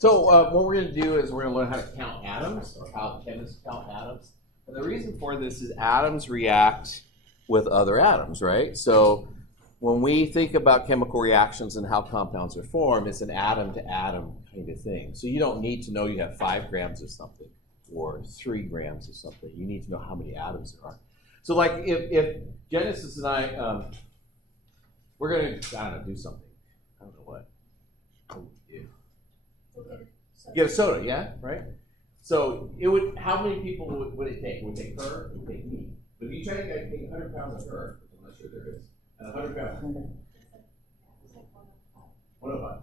So what we're going to do is we're going to learn how to count atoms, or how chemists count atoms. And the reason for this is atoms react with other atoms, right? So when we think about chemical reactions and how compounds are formed, it's an atom-to-atom kind of thing. So you don't need to know you have 5 grams of something or 3 grams of something. You need to know how many atoms there are. So like if Genesis and I, we're going to, I don't know, do something. I don't know what. What would we do? Get a soda, yeah, right? So it would. How many people would it take? It would take her. It would take me. But if you try to take 100 pounds of her, I'm not sure there is, and 100 pounds. 105.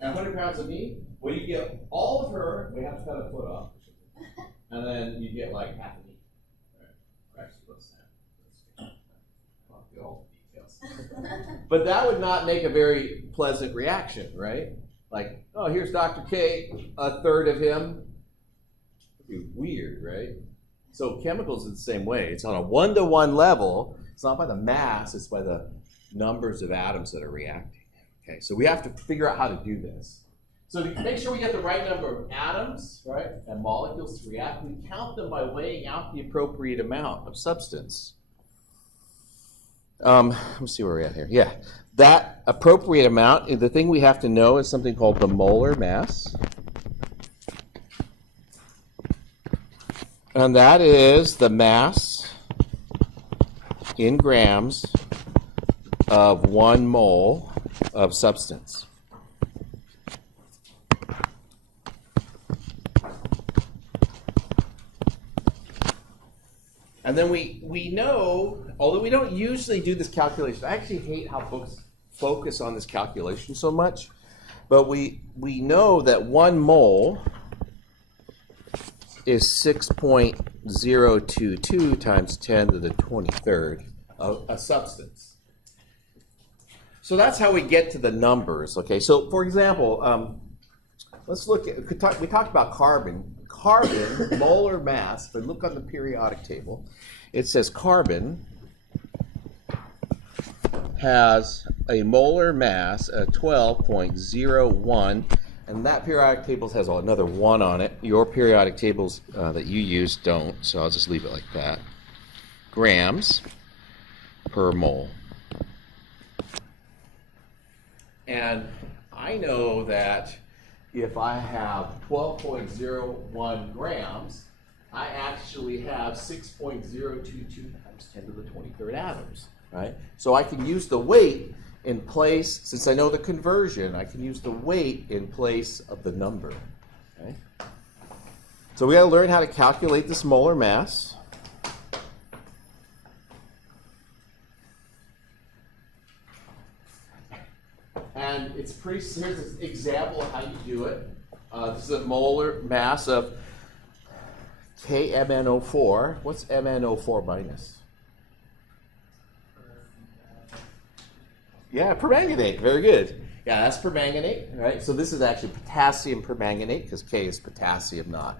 And 100 pounds of me. Well, you get all of her. We have to cut a foot off, and then you get like half of me. All right. Actually, let's I'll get all the details. But that would not make a very pleasant reaction, right? Like, oh, here's Dr. K, a third of him. It'd be weird, right? So chemicals are the same way. It's on a 1-to-1 level. It's not by the mass, it's by the numbers of atoms that are reacting. Okay, so we have to figure out how to do this. So to make sure we get the right number of atoms, right, and molecules to react, we count them by weighing out the appropriate amount of substance. Let's see where we're at here. Yeah. That appropriate amount, the thing we have to know is something called the molar mass. And that is the mass in grams of 1 mole of substance. And then we know, although we don't usually do this calculation, I actually hate how books focus on this calculation so much, but we know that 1 mole is 6.022 times 10 to the 23rd of a substance. So that's how we get to the numbers, okay? So for example, let's look at, we talked about carbon. Carbon, molar mass, if I look on the periodic table, it says carbon has a molar mass of 12.01, and that periodic table has another 1 on it. Your periodic tables that you use don't, so I'll just leave it like that. Grams per mole. And I know that if I have 12.01 grams, I actually have 6.022 times 10 to the 23rd atoms, right? So I can use the weight in place, since I know the conversion, I can use the weight in place of the number, okay? So we got to learn how to calculate this molar mass. And it's pretty, here's an example of how you do it. This is a molar mass of KMnO4. What's MnO4 minus? Yeah, permanganate. Very good. Yeah, that's permanganate, right? So this is actually potassium permanganate, because K is potassium, not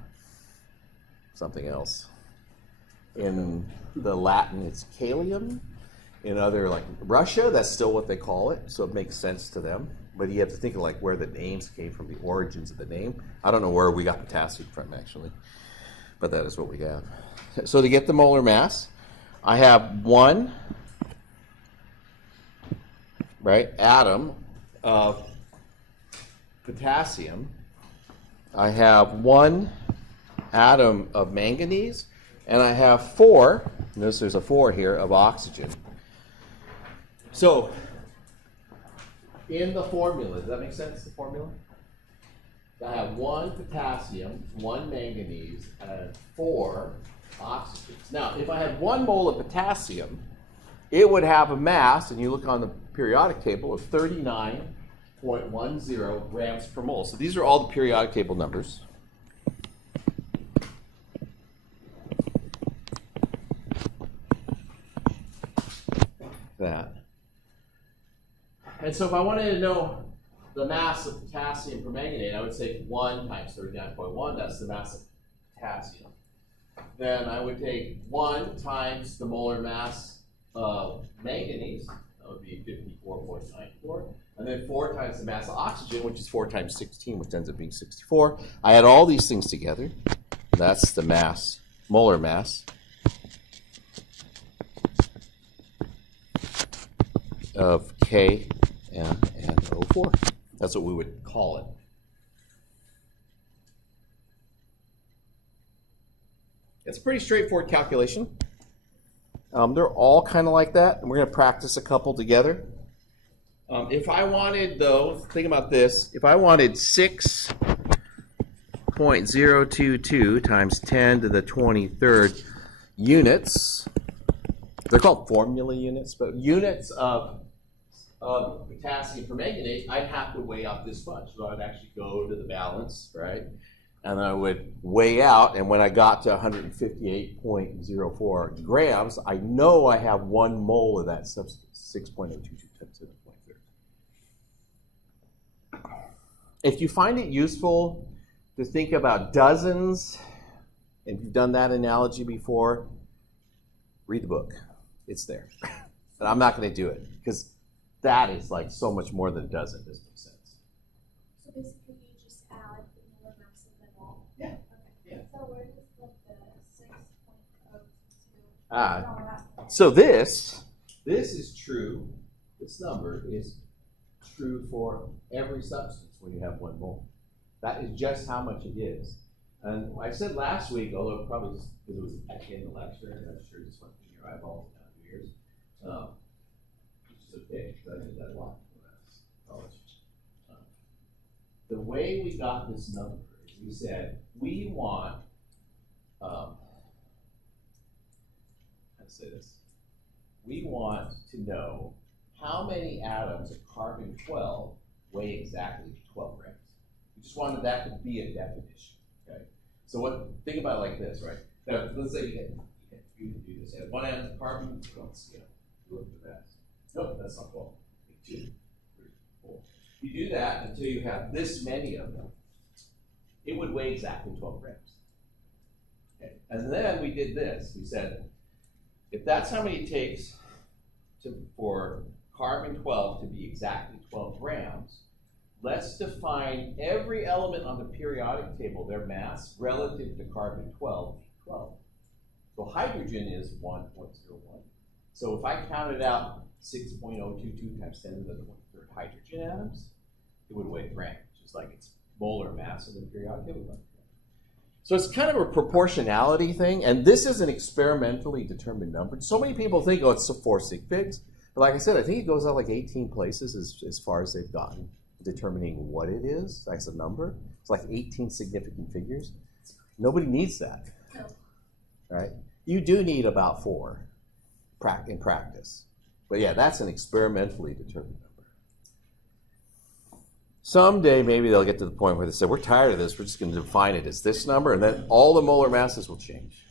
something else. In the Latin, it's kalium. In other, like Russia, that's still what they call it, so it makes sense to them. But you have to think of like where the names came from, the origins of the name. I don't know where we got potassium from, actually, but that is what we have. So to get the molar mass, I have 1, right, atom of potassium. I have 1 atom of manganese, and I have 4, notice there's a 4 here, of oxygen. So, in the formula, does that make sense, the formula? I have 1 potassium, 1 manganese, and 4 oxygens. Now, if I had 1 mole of potassium, it would have a mass, and you look on the periodic table, of 39.10 grams per mole. So these are all the periodic table numbers. That. And so if I wanted to know the mass of potassium permanganate, I would say 1 times 39.1, that's the mass of potassium. Then I would take 1 times the molar mass of manganese, that would be 54.94, and then 4 times the mass of oxygen, which is 4 times 16, which ends up being 64. I add all these things together. That's the mass, molar mass of K and O4. That's what we would call it. It's a pretty straightforward calculation. They're all kind of like that, and we're going to practice a couple together. If I wanted, though, think about this. If I wanted 6.022 times 10 to the 23rd units, they're called formula units, but units of potassium permanganate, I'd have to weigh out this much. So I'd actually go to the balance, right? And I would weigh out, and when I got to 158.04 grams, I know I have 1 mole of that substance, 6.022 times 10 to the 23rd. If you find it useful to think about dozens, and you've done that analogy before, read the book. It's there. But I'm not going to do it, because that is like so much more than a dozen. Doesn't make sense. So basically, you just add the molar mass of them all. Yeah. Okay. Yeah. So where does like the 6.02? So this is true. This number is true for every substance when you have 1 mole. That is just how much it is. And I said last week, although probably just because it was at the end of the lecture, and I'm sure just went in your eyeballs now 2 years. Which is okay, because I did that a lot when I was in college. The way we got this number is we said we want, how to say this? We want to know how many atoms of carbon-12 weigh exactly 12 grams. We just wanted that to be a definition. Okay. So think about it like this, right? Now, let's say you can do this. You have 1 atom of carbon, don't scale. Look at that. Nope, that's not 12. 2, 3, 4. You do that until you have this many of them. It would weigh exactly 12 grams. Okay. And then we did this. We said, if that's how many it takes for carbon-12 to be exactly 12 grams, let's define every element on the periodic table, their mass, relative to carbon-12, 12. So hydrogen is 1.01. So if I counted out 6.022 times 10 to the 23rd hydrogen atoms, it would weigh a gram, just like its molar mass of the periodic table. So it's kind of a proportionality thing, and this is an experimentally determined number. So many people think, oh, it's 4 sig figs. But like I said, I think it goes out like 18 places as far as they've gotten, determining what it is as a number. It's like 18 significant figures. Nobody needs that, right? You do need about 4 in practice. But yeah, that's an experimentally determined number. Someday, maybe they'll get to the point where they say, we're tired of this, we're just going to define it as this number, and then all the molar masses will change.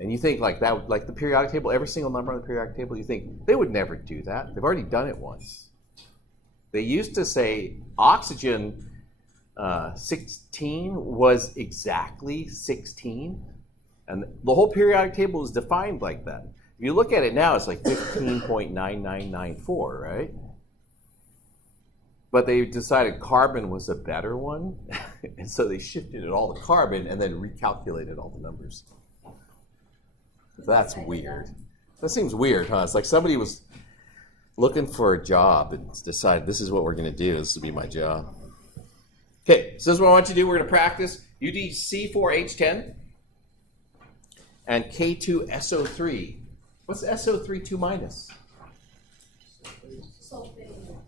And you think like that, like the periodic table, every single number on the periodic table, you think they would never do that. They've already done it once. They used to say oxygen 16 was exactly 16, and the whole periodic table is defined like that. If you look at it now, it's like 15.9994, right? But they decided carbon was a better one, and so they shifted it all to carbon and then recalculated all the numbers. That's weird. That seems weird, huh? It's like somebody was looking for a job and decided this is what we're going to do. This will be my job. Okay, so this is what I want you to do. We're going to practice. You need C4H10 and K2SO3. What's SO3 2 minus?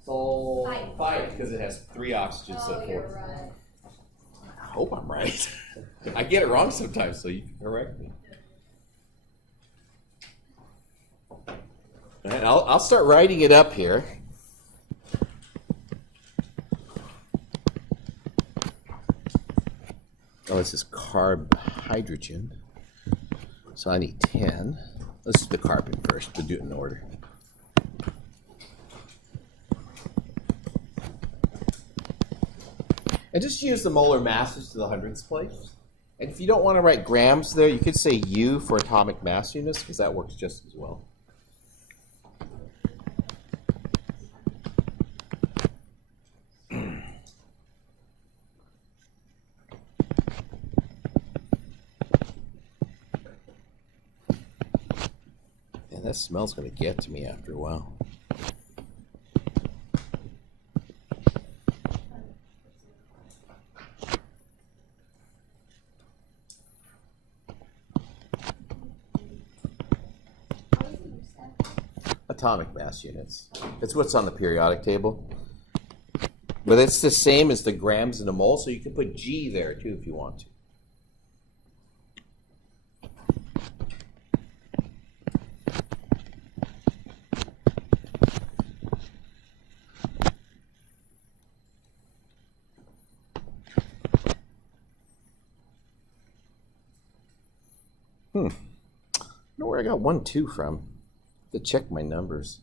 Sulfite, because it has 3 oxygens. Oh, you're right. I hope I'm right. I get it wrong sometimes, so you can correct me. And I'll start writing it up here. Oh, this is carb hydrogen. So I need 10. Let's do the carbon first. We'll do it in order. And just use the molar masses to the hundredths place. And if you don't want to write grams there, you could say U for atomic mass units, because that works just as well. this smell's going to get to me after a while. Atomic mass units. It's what's on the periodic table. But it's the same as the grams in a mole, so you can put G there too if you want to. I don't know where I got 1, 2 from. To check my numbers.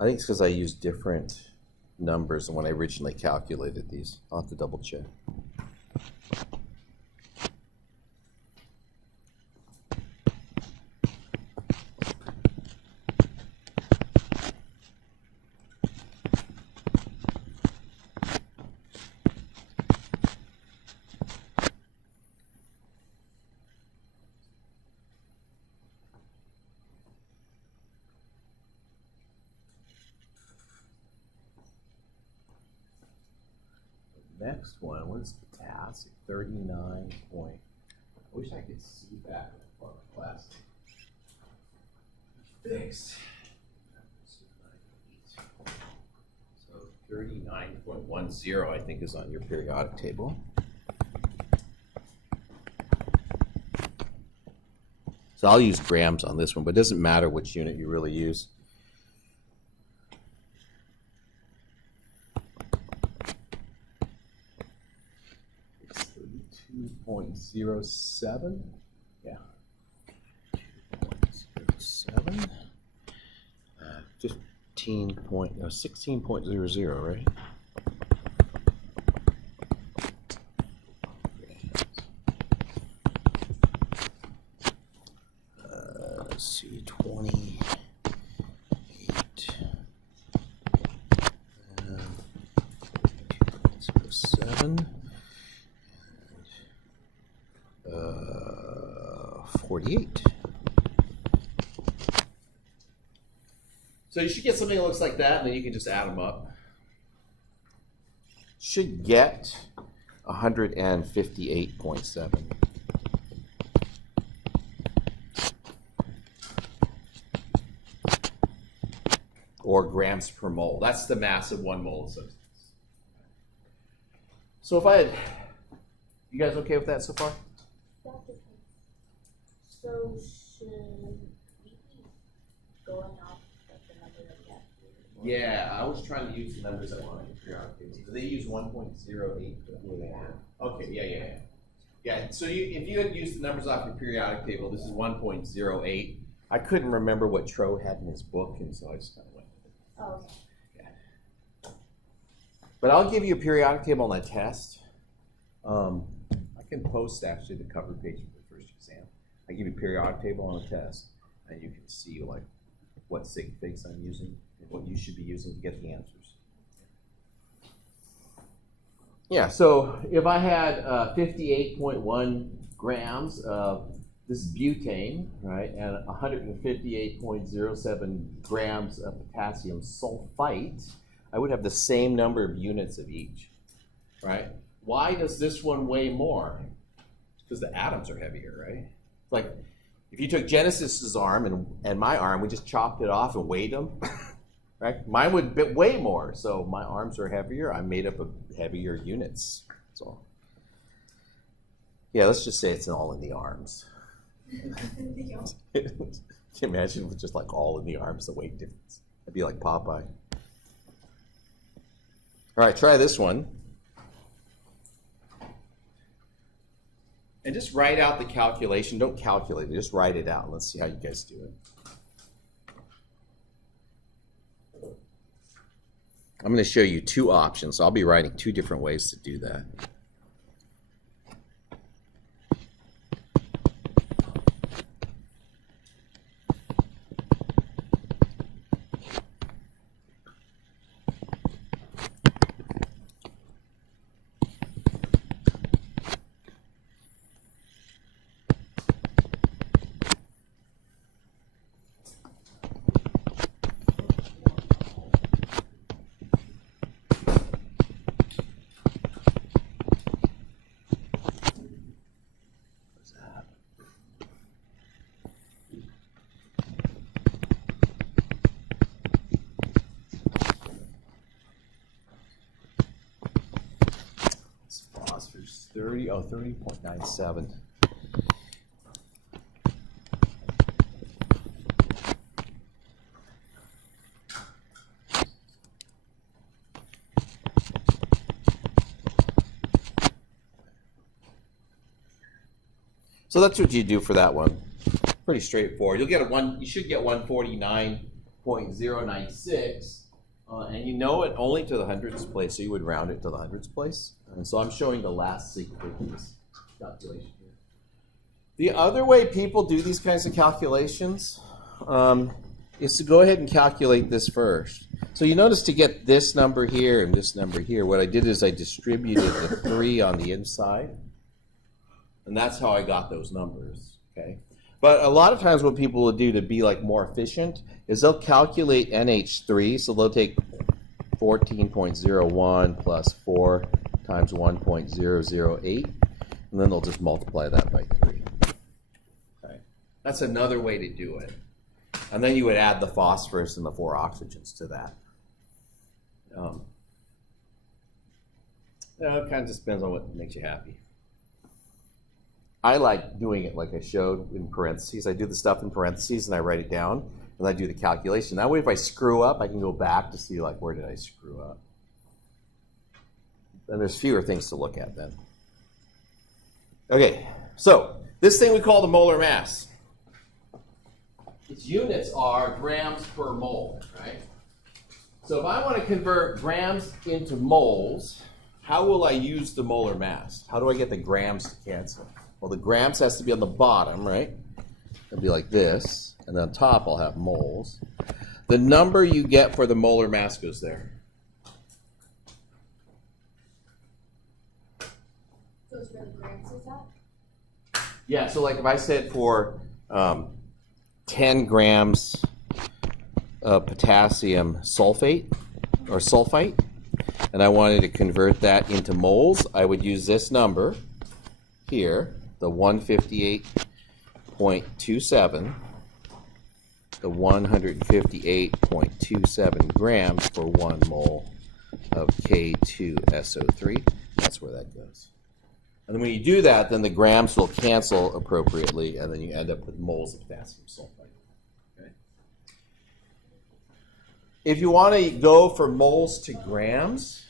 I think it's because I used different numbers than when I originally calculated these. I'll have to double check. Next one, what is potassium? 39 point. I wish I could see back in the class. Fixed. So 39.10, I think, is on your periodic table. So I'll use grams on this one, but it doesn't matter which unit you really use. It's 32.07. Yeah. 2.07. 16.00, right? Let's see, 28. 2.07. 48. So you should get something that looks like that, and then you can just add them up. Should get 158.7. Or grams per mole. That's the mass of 1 mole of substance. So if I had, you guys okay with that so far? So should we be going off of the number that we have here? Yeah, I was trying to use the numbers I wanted in periodic tables. Do they use 1.08? Okay, yeah. Yeah, so if you had used the numbers off your periodic table, this is 1.08. I couldn't remember what Tro had in his book, and so I just kind of went with it. Oh, okay. Yeah. But I'll give you a periodic table on that test. I can post actually the cover page for the first exam. I give you a periodic table on a test, and you can see like what sig figs I'm using and what you should be using to get the answers. Yeah, so if I had 58.1 grams of this is butane, right, and 158.07 grams of potassium sulfite, I would have the same number of units of each, right? Why does this one weigh more? Because the atoms are heavier, right? Like, if you took Genesis's arm and my arm, we just chopped it off and weighed them, right? Mine would weigh more, so my arms are heavier. I'm made up of heavier units. So, yeah, let's just say it's all in the arms. Can you imagine with just like all in the arms, the weight difference? It'd be like Popeye. All right, try this one. And just write out the calculation. Don't calculate it, just write it out. Let's see how you guys do it. I'm going to show you 2 options. So I'll be writing 2 different ways to do that. 30.97. So that's what you do for that one. Pretty straightforward. You'll get you should get 149.096, and you know it only to the hundredths place, so you would round it to the hundredths place. And so I'm showing the last sequence of this calculation here. The other way people do these kinds of calculations is to go ahead and calculate this first. So you notice to get this number here and this number here, what I did is I distributed the 3 on the inside. And that's how I got those numbers, okay? But a lot of times what people will do to be like more efficient is they'll calculate NH3, so they'll take 14.01 plus 4 times 1.008, and then they'll just multiply that by 3. Okay? That's another way to do it. And then you would add the phosphorus and the 4 oxygens to that. It kind of just depends on what makes you happy. I like doing it like I showed in parentheses. I do the stuff in parentheses and I write it down and I do the calculation. That way if I screw up, I can go back to see like where did I screw up. And there's fewer things to look at then. Okay, so this thing we call the molar mass. Its units are grams per mole, right? So if I want to convert grams into moles, how will I use the molar mass? How do I get the grams to cancel? Well, the grams has to be on the bottom, right? It'll be like this. And on top, I'll have moles. The number you get for the molar mass goes there. So it's where the grams is at? Yeah, so like if I said for 10 grams of potassium sulfate or sulfite, and I wanted to convert that into moles, I would use this number here, the 158.27, the 158.27 grams for 1 mole of K2SO3. That's where that goes. And then when you do that, then the grams will cancel appropriately, and then you end up with moles of potassium sulfite. Okay? If you want to go for moles to grams,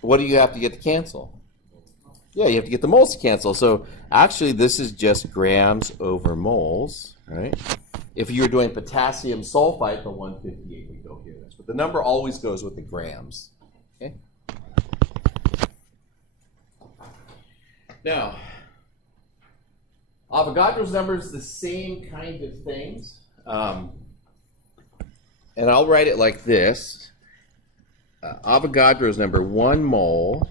what do you have to get to cancel? Yeah, you have to get the moles to cancel. So actually, this is just grams over moles, right? If you're doing potassium sulfite, the 158 would go here. But the number always goes with the grams. Okay. Now, Avogadro's number is the same kind of things, and I'll write it like this. Avogadro's number, 1 mole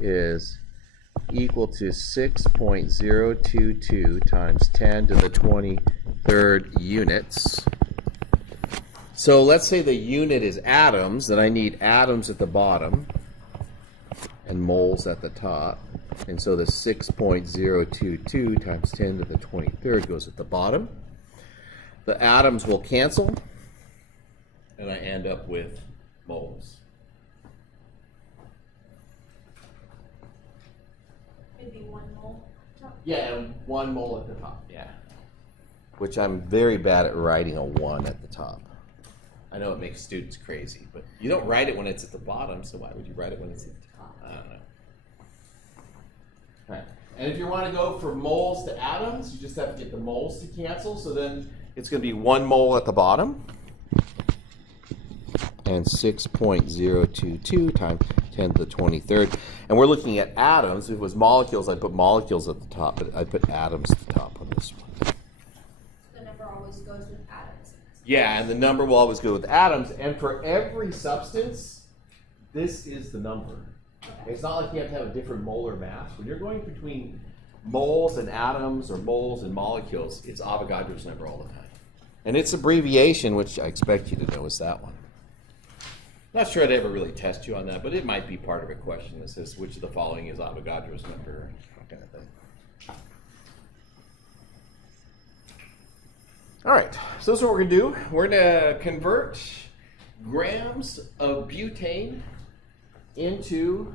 is equal to 6.022 times 10 to the 23rd units. So let's say the unit is atoms, then I need atoms at the bottom and moles at the top. And so the 6.022 times 10 to the 23rd goes at the bottom. The atoms will cancel, and I end up with moles. Maybe 1 mole. Yeah, and 1 mole at the top, yeah. Which I'm very bad at writing a 1 at the top. I know it makes students crazy, but you don't write it when it's at the bottom, so why would you write it when it's at the top? I don't know. All right. And if you want to go for moles to atoms, you just have to get the moles to cancel, so then it's going to be 1 mole at the bottom and 6.022 times 10 to the 23rd. And we're looking at atoms. If it was molecules, I'd put molecules at the top, but I'd put atoms at the top on this one. The number always goes with atoms. Yeah, and the number will always go with atoms. And for every substance, this is the number. Okay. It's not like you have to have a different molar mass. When you're going between moles and atoms or moles and molecules, it's Avogadro's number all the time. And its abbreviation, which I expect you to know, is that one. Not sure I'd ever really test you on that, but it might be part of a question that says which of the following is Avogadro's number, that kind of thing. All right, so this is what we're going to do. We're going to convert grams of butane into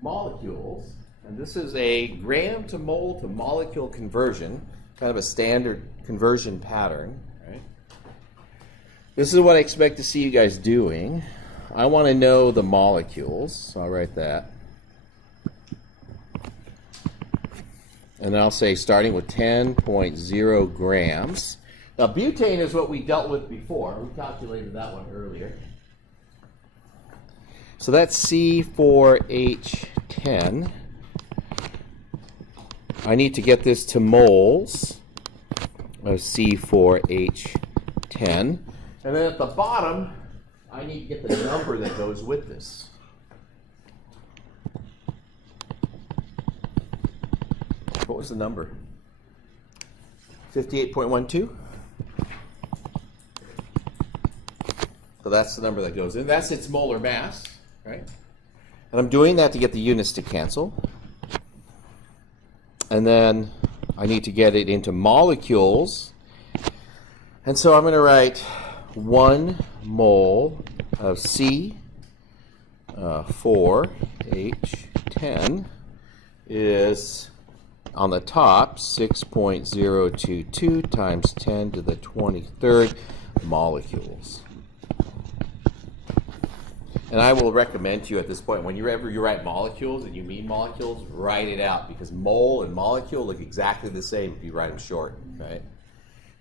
molecules, And this is a gram to mole to molecule conversion, kind of a standard conversion pattern. Right? This is what I expect to see you guys doing. I want to know the molecules, so I'll write that. And then I'll say starting with 10.0 grams. Now butane is what we dealt with before. We calculated that one earlier. So that's C4H10. I need to get this to moles of C4H10. And then at the bottom, I need to get the number that goes with this. What was the number? 58.12? So that's the number that goes in. That's its molar mass, right? And I'm doing that to get the units to cancel. And then I need to get it into molecules. And so I'm going to write 1 mole of C4H10 is on the top 6.022 times 10 to the 23rd molecules. And I will recommend to you at this point, whenever you write molecules and you mean molecules, write it out, because mole and molecule look exactly the same if you write them short, right?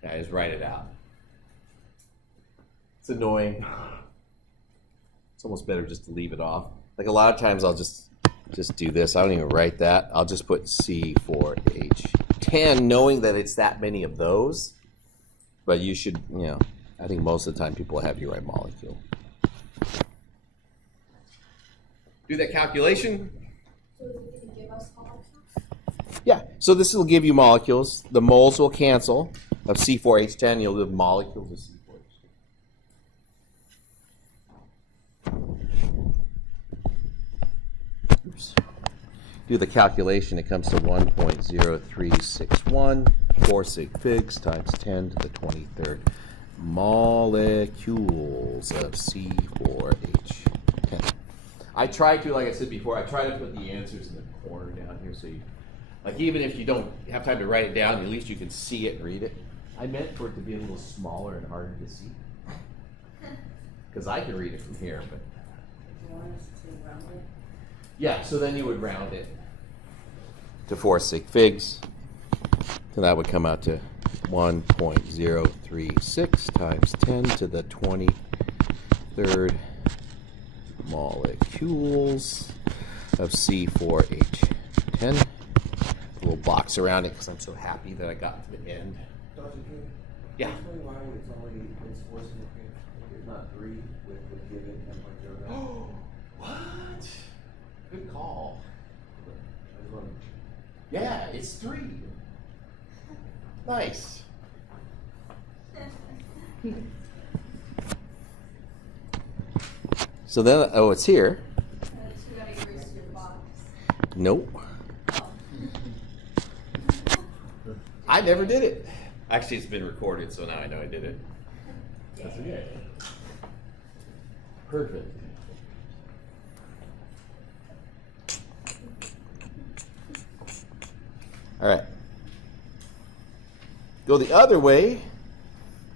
Yeah, just write it out. It's annoying. It's almost better just to leave it off. Like a lot of times I'll just do this. I don't even write that. I'll just put C4H10, knowing that it's that many of those. But you should, I think most of the time people have you write molecule. Do that calculation. So is it going to give us molecules? Yeah, so this will give you molecules. The moles will cancel of C4H10. You'll have molecules of C4H10. Oops. Do the calculation. It comes to 1.0361 4 sig figs times 10 to the 23rd molecules of C4H10. I try to, like I said before, I try to put the answers in the corner down here so you, like even if you don't have time to write it down, at least you can see it and read it. I meant for it to be a little smaller and harder to see. Because I can read it from here, but. Do you want us to round it? Yeah, so then you would round it to 4 sig figs. So that would come out to 1.036 times 10 to the 23rd molecules of C4H10. A little box around it because I'm so happy that I got to the end. Dr. King, Yeah. explain why it's only it's 4 significant. It's not 3 with the given 10.0. Oh, what? Good call. I just want Yeah, it's 3. Nice. So then, oh, it's here. So we got to erase your box. Nope. I never did it. Actually, it's been recorded, so now I know I did it. That's okay. Perfect. All right. Go the other way.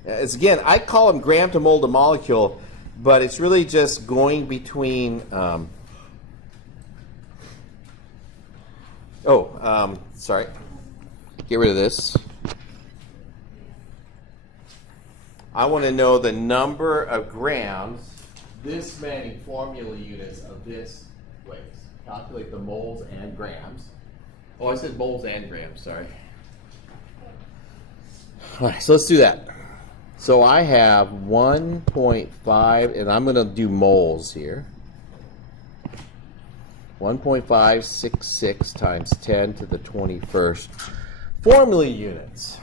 It's again, I call them gram to mole to molecule, but it's really just going between. Sorry. Get rid of this. I want to know the number of grams, this many formula units of this weighs. Calculate the moles and grams. Oh, I said moles and grams, sorry. All right, so let's do that. So I have 1.5, and I'm going to do moles here. 1.566 times 10 to the 21st formula units.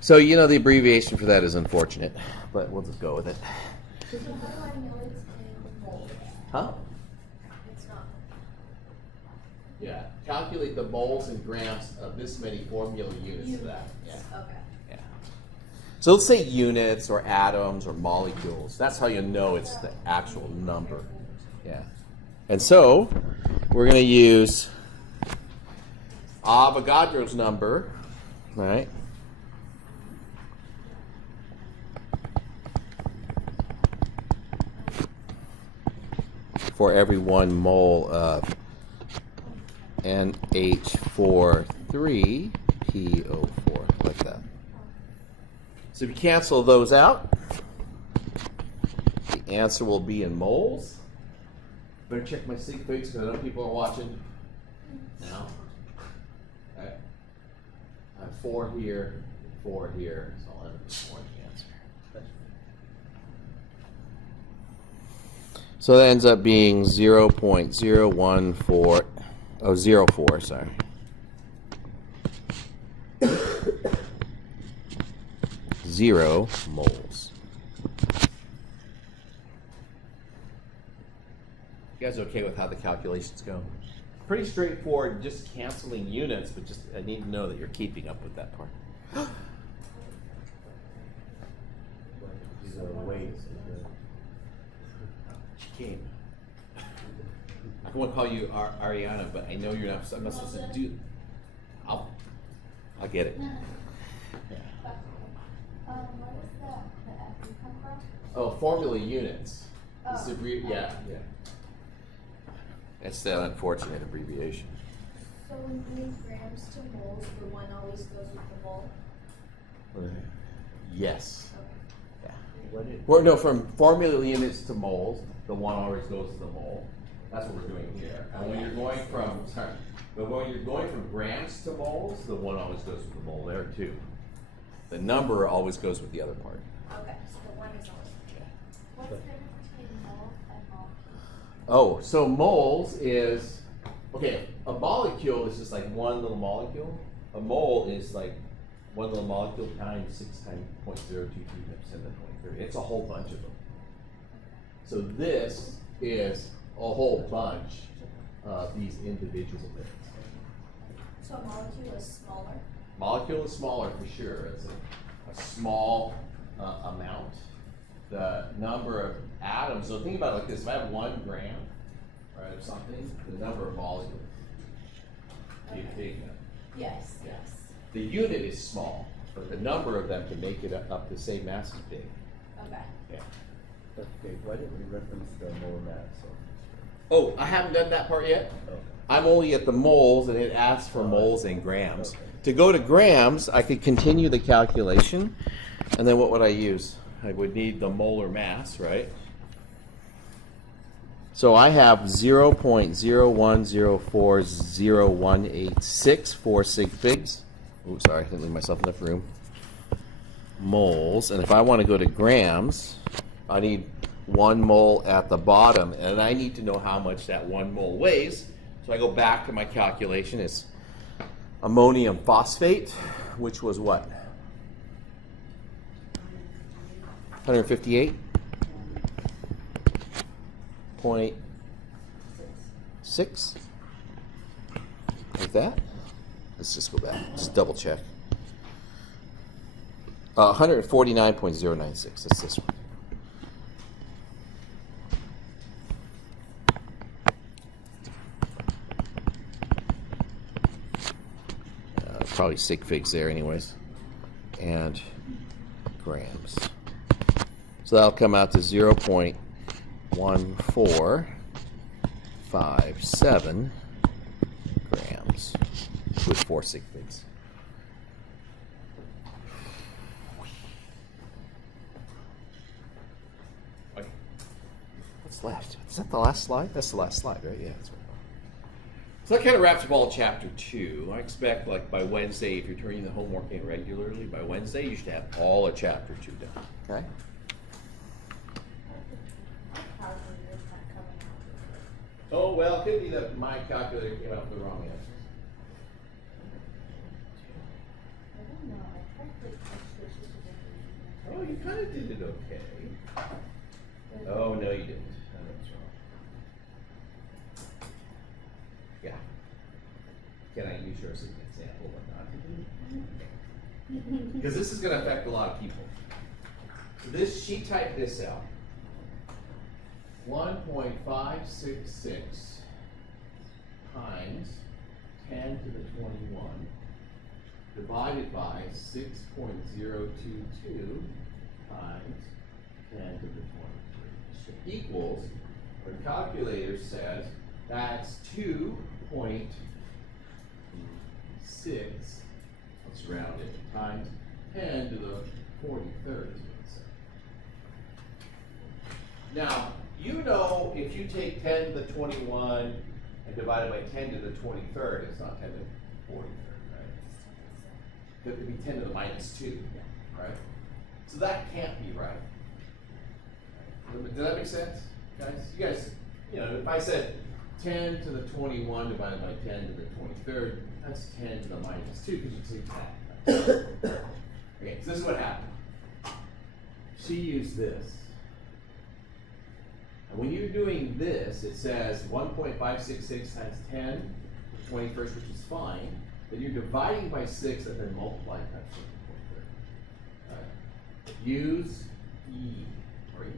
So, the abbreviation for that is unfortunate, but we'll just go with it. So how do I know it's in moles? Huh? It's not. Yeah. Calculate the moles and grams of this many formula units of that. Yeah. Okay. Yeah. So let's say units or atoms or molecules. That's how you know it's the actual number. Yeah. And so we're going to use Avogadro's number, right? For every 1 mole of NH43PO4, like that. So if you cancel those out, the answer will be in moles. Better check my sig figs because I know people are watching now. Okay. I have 4 here, 4 here, so I'll end up with 4 in the answer. So that ends up being 0.014, oh, 04, sorry. Zero moles. You guys okay with how the calculations go? Pretty straightforward, just canceling units, but just I need to know that you're keeping up with that part. So wait. She came. I want to call you Ariana, but I know you're not. I'm not supposed to do. I'll get it. Yeah. What is the F you come from? Oh, formula units. Oh, It's yeah. That's the unfortunate abbreviation. So when we move grams to moles, the 1 always goes with the mole? Yes. Okay. Yeah. Well, no, from formula units to moles, the 1 always goes to the mole. That's what we're doing here. And when you're going from grams to moles, the 1 always goes with the mole there too. The number always goes with the other part. Okay, so the 1 is always. Yeah. What's the difference between mole and molecule? Oh, so moles is, okay, a molecule is just like one little molecule. A mole is like one little molecule times 6 times 0.022 times 10 to the 23. It's a whole bunch of them. So this is a whole bunch of these individual bits. So a molecule is smaller? Molecule is smaller for sure. It's a small amount. The number of atoms, so think about it like this. If I have 1 gram, right, of something, the number of molecules is big enough. Yes, Yeah. yes. The unit is small, but the number of them to make it up the same mass is big. Okay. Yeah. Okay, why didn't we reference the molar mass? Oh, I haven't done that part yet. Okay. I'm only at the moles, and it asks for moles and grams. Okay. To go to grams, I could continue the calculation, and then what would I use? I would need the molar mass, right? So I have 0.010401864 4 sig figs. Oops, sorry, I didn't leave myself enough room. Moles, and if I want to go to grams, I need 1 mole at the bottom, and I need to know how much that 1 mole weighs. So I go back to my calculation. It's ammonium phosphate, which was what? 158.6, like that. Let's just go back, just double check. 149.096, that's this one. Probably sig figs there anyways. And grams. So that'll come out to 0.1457 grams with 4 sig figs. What's left? Is that the last slide? That's the last slide, right? Yeah, that's right. So that kind of wraps up all chapter 2. I expect, like, by Wednesday, if you're turning the homework in regularly, by Wednesday you should have all of chapter 2 done. Okay? Oh, well, it could be that my calculator came out with the wrong answers. I don't know. I practically switched it to different. Oh, you kind of did it okay. Oh, no, you didn't. No, that's wrong. Yeah. Can I use yours as an example or not? Because this is going to affect a lot of people. So this, she typed this out. 1.566 times 10 to the 21 divided by 6.022 times 10 to the 23 equals, our calculator says that's 2.6, let's round it, times 10 to the 43rd is what it says. Now, you know if you take 10 to the 21 and divide it by 10 to the 23rd, it's not 10 to the 43rd, right? It would be 10 to the minus 2, right? So that can't be right. Does that make sense, guys? You guys, you know, if I said 10 to the 21 divided by 10 to the 23rd, that's 10 to the minus 2 because you take that. Okay, so this is what happened. She used this. And when you're doing this, it says 1.566 times 10 to the 21st, which is fine. Then you're dividing by 6 and then multiply times 6 to the 23rd. Use E or EE.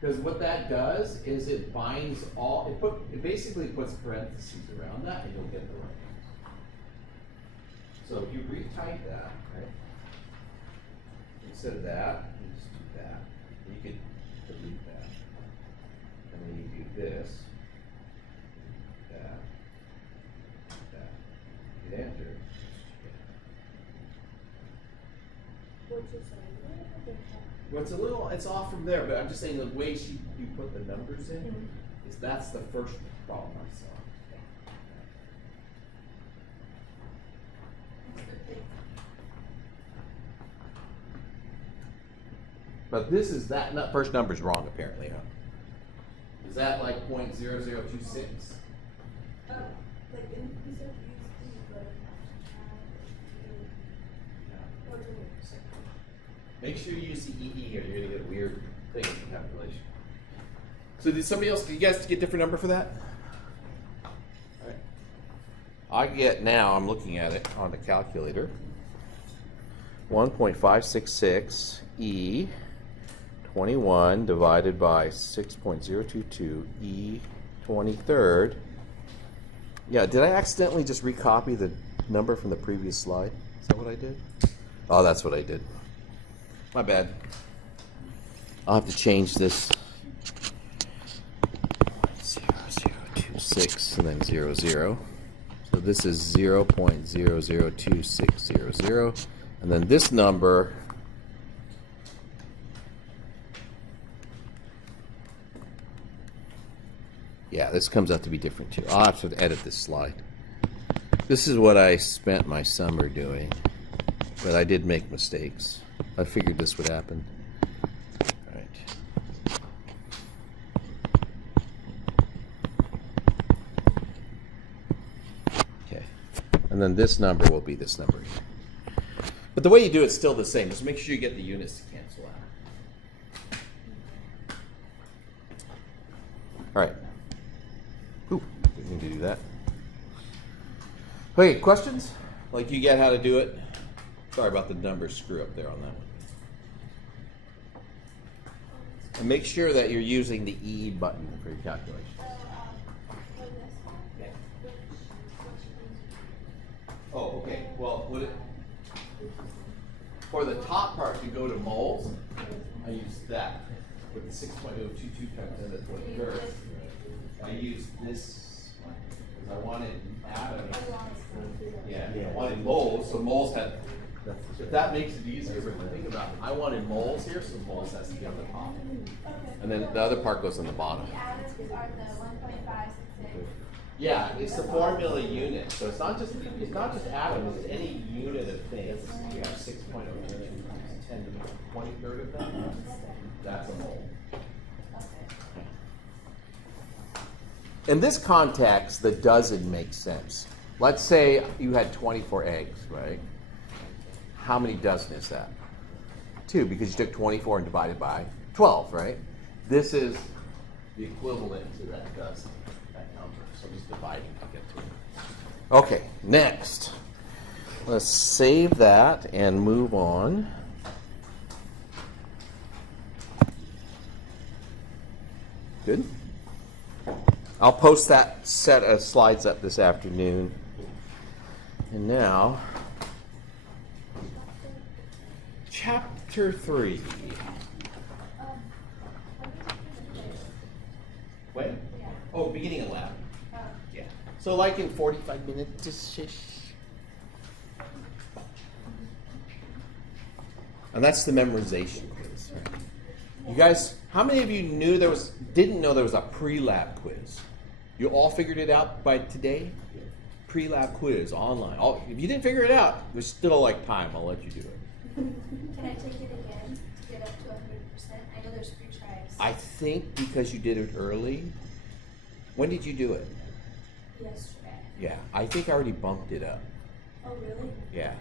Because what that does is it binds all, it basically puts parentheses around that and you'll get the right answer. So if you retype that, right? Instead of that, you just do that. You could delete that. And then you do this, that, hit enter. Well, it's off from there, but I'm just saying the way you put the numbers in is that's the first problem I saw. But this is that first number's wrong apparently, huh? Is that like 0.0026? Like in you said use but Make sure you use the EE here. You're gonna get a weird thing in the calculation. So did somebody else? Did you guys get a different number for that? All right. I get now. I'm looking at it on the calculator. 1.566 E 21 divided by 6.022 E 23rd. Yeah, did I accidentally just recopy the number from the previous slide? Is that what I did? Oh, that's what I did. My bad. I'll have to change this 0026 and then 00. So this is 0.002600. And then this number yeah, this comes out to be different too. I'll have to edit this slide. This is what I spent my summer doing, but I did make mistakes. I figured this would happen. All right. Okay. And then this number will be this number here. But the way you do it's still the same. Just make sure you get the units to cancel out. All right. Ooh, didn't mean to do that. Okay, questions? Like you get how to do it? Sorry about the number screw up there on that one. And make sure that you're using the E button for your calculation. Oh, okay. Well, would it for the top part to go to moles? I use that with the 6.022 times 10 to the 23rd. I use this one because I wanted atoms. Yeah, I wanted moles, so moles had. If that makes it easier, but think about it. I wanted moles here, so moles has to be on the top. And then the other part goes on the bottom. The atoms are the 1.566. Yeah, it's the formula unit. So it's not just atoms, it's any unit of things. We have 6.0 units, 10 to the 23rd of that. That's a mole. In this context, the dozen makes sense. Let's say you had 24 eggs, right? How many dozen is that? 2, because you took 24 and divided by 12, right? This is the equivalent to that dozen, that number. So I'm just dividing to get to it. Okay, next. Let's save that and move on. Good. I'll post that set of slides up this afternoon. And now, chapter 3. When? Oh, beginning of lab. Yeah. So like in 45 minutes, just shish. And that's the memorization quiz. You guys, how many of you didn't know there was a pre-lab quiz? You all figured it out by today? Pre-lab quiz online. If you didn't figure it out, there's still like time. I'll let you do it. Can I take it again to get up to 100%? I know there's 3 tries. I think because you did it early. When did you do it? Yesterday. Yeah, I think I already bumped it up. Oh, really? Yeah.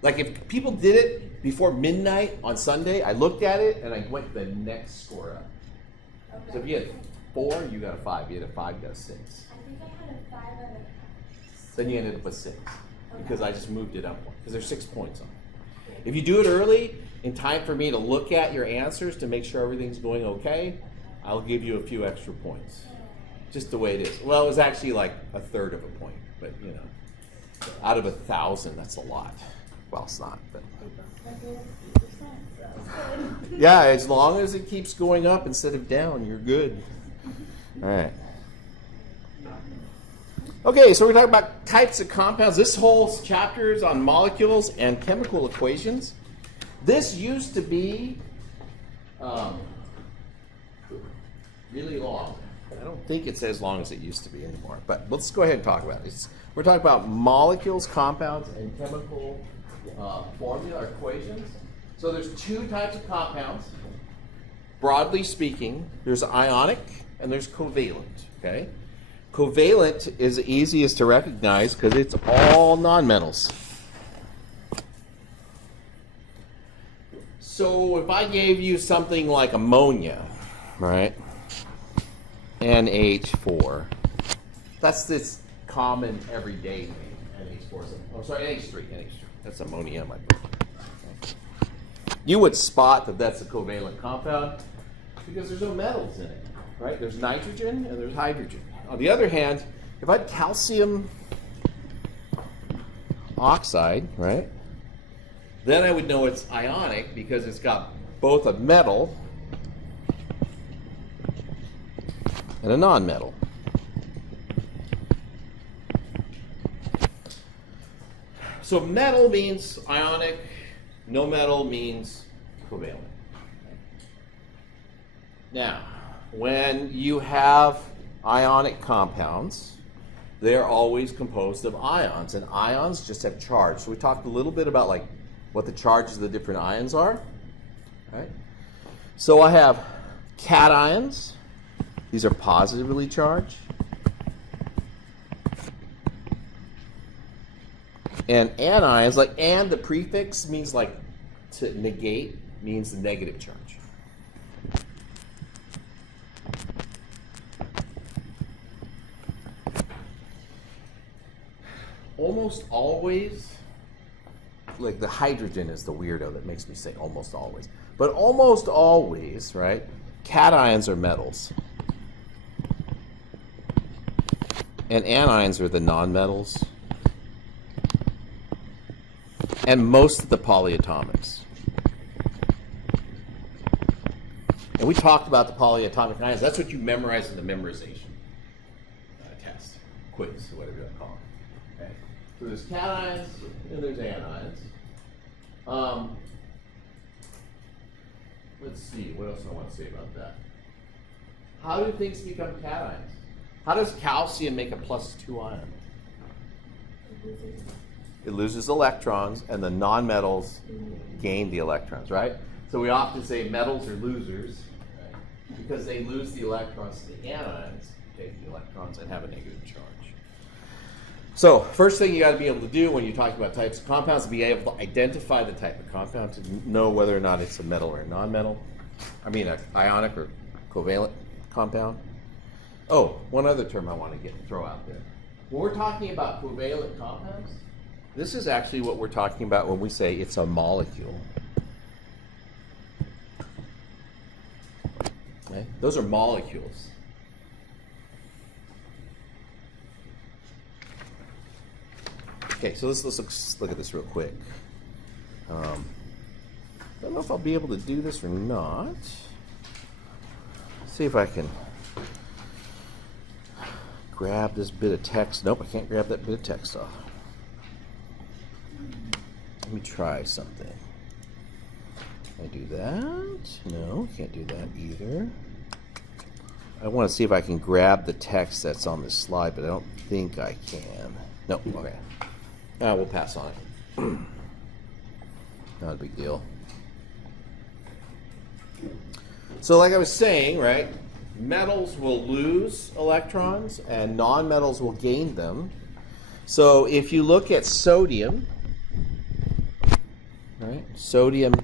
Like if people did it before midnight on Sunday, I looked at it and I went the next score up. Okay. So if you had 4, you got a 5. You had a 5, you got a 6. I think I had a 5 out of 6. Then you ended up with 6 Okay. because I just moved it up one because there's 6 points on it. If you do it early, in time for me to look at your answers to make sure everything's going okay, I'll give you a few extra points. Just the way it is. Well, it was actually like a third of a point, but you know, out of 1,000, that's a lot. Well, it's not, but yeah, as long as it keeps going up instead of down, you're good. All right. Okay, so we're talking about types of compounds. This whole chapter is on molecules and chemical equations. This used to be really long. I don't think it's as long as it used to be anymore, but let's go ahead and talk about it. We're talking about molecules, compounds, and chemical formula or equations. So there's 2 types of compounds. Broadly speaking, there's ionic and there's covalent, okay? Covalent is the easiest to recognize because it's all nonmetals. So if I gave you something like ammonia, right? NH4. That's this common everyday name. NH4. Oh, sorry, NH3. That's ammonia in my book. You would spot that that's a covalent compound because there's no metals in it, right? There's nitrogen and there's hydrogen. On the other hand, if I had calcium oxide, right, then I would know it's ionic because it's got both a metal and a nonmetal. So metal means ionic, no metal means covalent. Now, when you have ionic compounds, they're always composed of ions, and ions just have charge. So we talked a little bit about like what the charges of the different ions are. Right? So I have cations. These are positively charged. And anions, like and the prefix means like to negate, means the negative charge. Almost always, like the hydrogen is the weirdo that makes me say almost always. But almost always, right, cations are metals. And anions are the nonmetals. And most of the polyatomics. And we talked about the polyatomic ions. That's what you memorize in the memorization test, quiz, or whatever you want to call it. Okay. So there's cations and there's anions. Let's see, what else do I want to say about that? How do things become cations? How does calcium make a +2 ion? It loses electrons, and the nonmetals gain the electrons, right? So we often say metals are losers, right? Because they lose the electrons to the anions, take the electrons, and have a negative charge. So first thing you got to be able to do when you talk about types of compounds is be able to identify the type of compound to know whether or not it's a metal or a nonmetal. I mean, an ionic or covalent compound. Oh, one other term I want to throw out there. When we're talking about covalent compounds, this is actually what we're talking about when we say it's a molecule. Okay? Those are molecules. Okay, so let's look at this real quick. Don't know if I'll be able to do this or not. See if I can grab this bit of text. Nope, I can't grab that bit of text off. Let me try something. Can I do that? No, can't do that either. I want to see if I can grab the text that's on this slide, but I don't think I can. No, okay. We'll pass on it. Not a big deal. So like I was saying, right, metals will lose electrons and nonmetals will gain them. So if you look at sodium, right, sodium,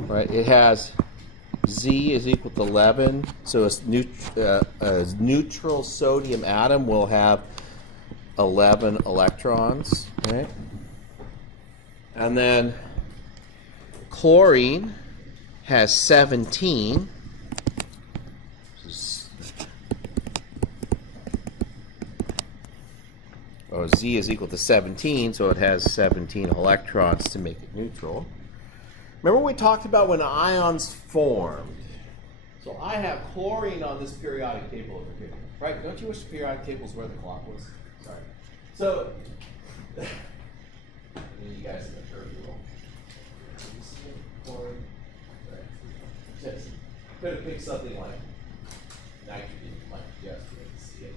right, it has Z is equal to 11. So a neutral sodium atom will have 11 electrons, right? And then chlorine has 17. Or Z is equal to 17, so it has 17 electrons to make it neutral. Remember we talked about when ions formed. So I have chlorine on this periodic table over here. Right? Don't you wish the periodic table was where the clock was? Sorry. So, you guys in the third rule. You see it? Chlorine? Right. Just could have picked something like nitrogen, like just to make see it.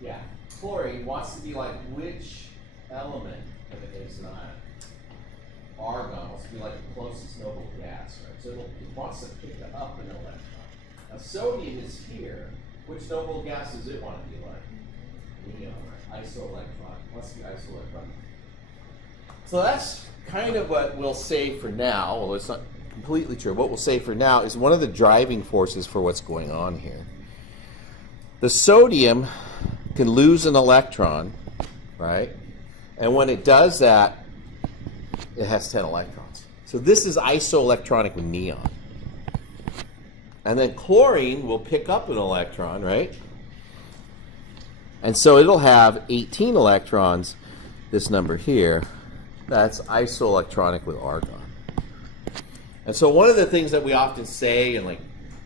Yeah. Chlorine wants to be like which element of the base ion? Argon wants to be like the closest noble gas, right? So it wants to pick up an electron. Now sodium is here. Which noble gas does it want to be like? Neon, right? Isoelectronic. Wants to be isoelectronic. So that's kind of what we'll say for now, although it's not completely true. What we'll say for now is one of the driving forces for what's going on here. The sodium can lose an electron, right? And when it does that, it has 10 electrons. So this is isoelectronic with neon. And then chlorine will pick up an electron, right? And so it'll have 18 electrons, this number here. That's isoelectronic with argon. And so one of the things that we often say in like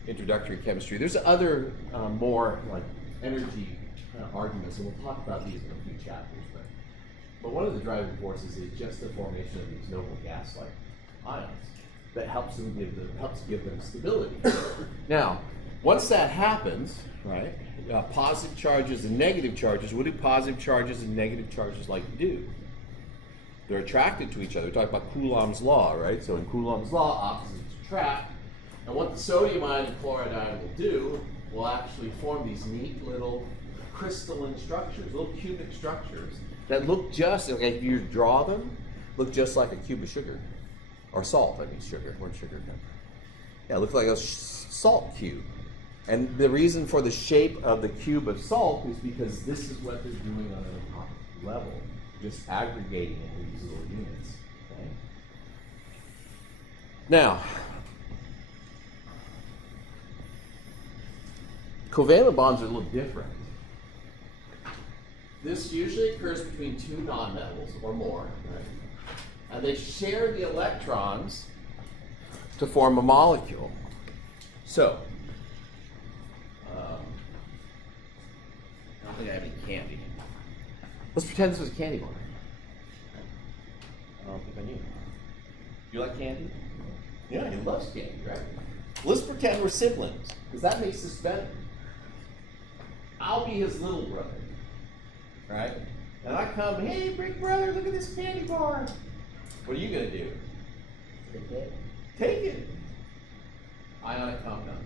introductory chemistry, there's other more like energy arguments, and we'll talk about these in a few chapters. But one of the driving forces is just the formation of these noble gas-like ions that helps give them stability. Now, once that happens, right, positive charges and negative charges, what do positive charges and negative charges like to do? They're attracted to each other. We talk about Coulomb's law, right? So in Coulomb's law, opposites attract. And what the sodium ion and chloride ion will do will actually form these neat little crystalline structures, little cubic structures that look just, like if you draw them, look just like a cube of sugar. Or salt, I mean sugar. Where'd sugar come from? Yeah, it looks like a salt cube. And the reason for the shape of the cube of salt is because this is what they're doing on an atomic level, just aggregating into these little units. Okay? Now, covalent bonds are a little different. This usually occurs between two nonmetals or more, right? And they share the electrons to form a molecule. So, I don't think I have any candy. Let's pretend this was a candy bar. I don't think I knew. You like candy? Yeah, he loves candy, right? Let's pretend we're siblings, because that makes this better. I'll be his little brother. Right? And I come, hey, big brother, look at this candy bar. What are you going to do? Take it. Take it. Ionic compound.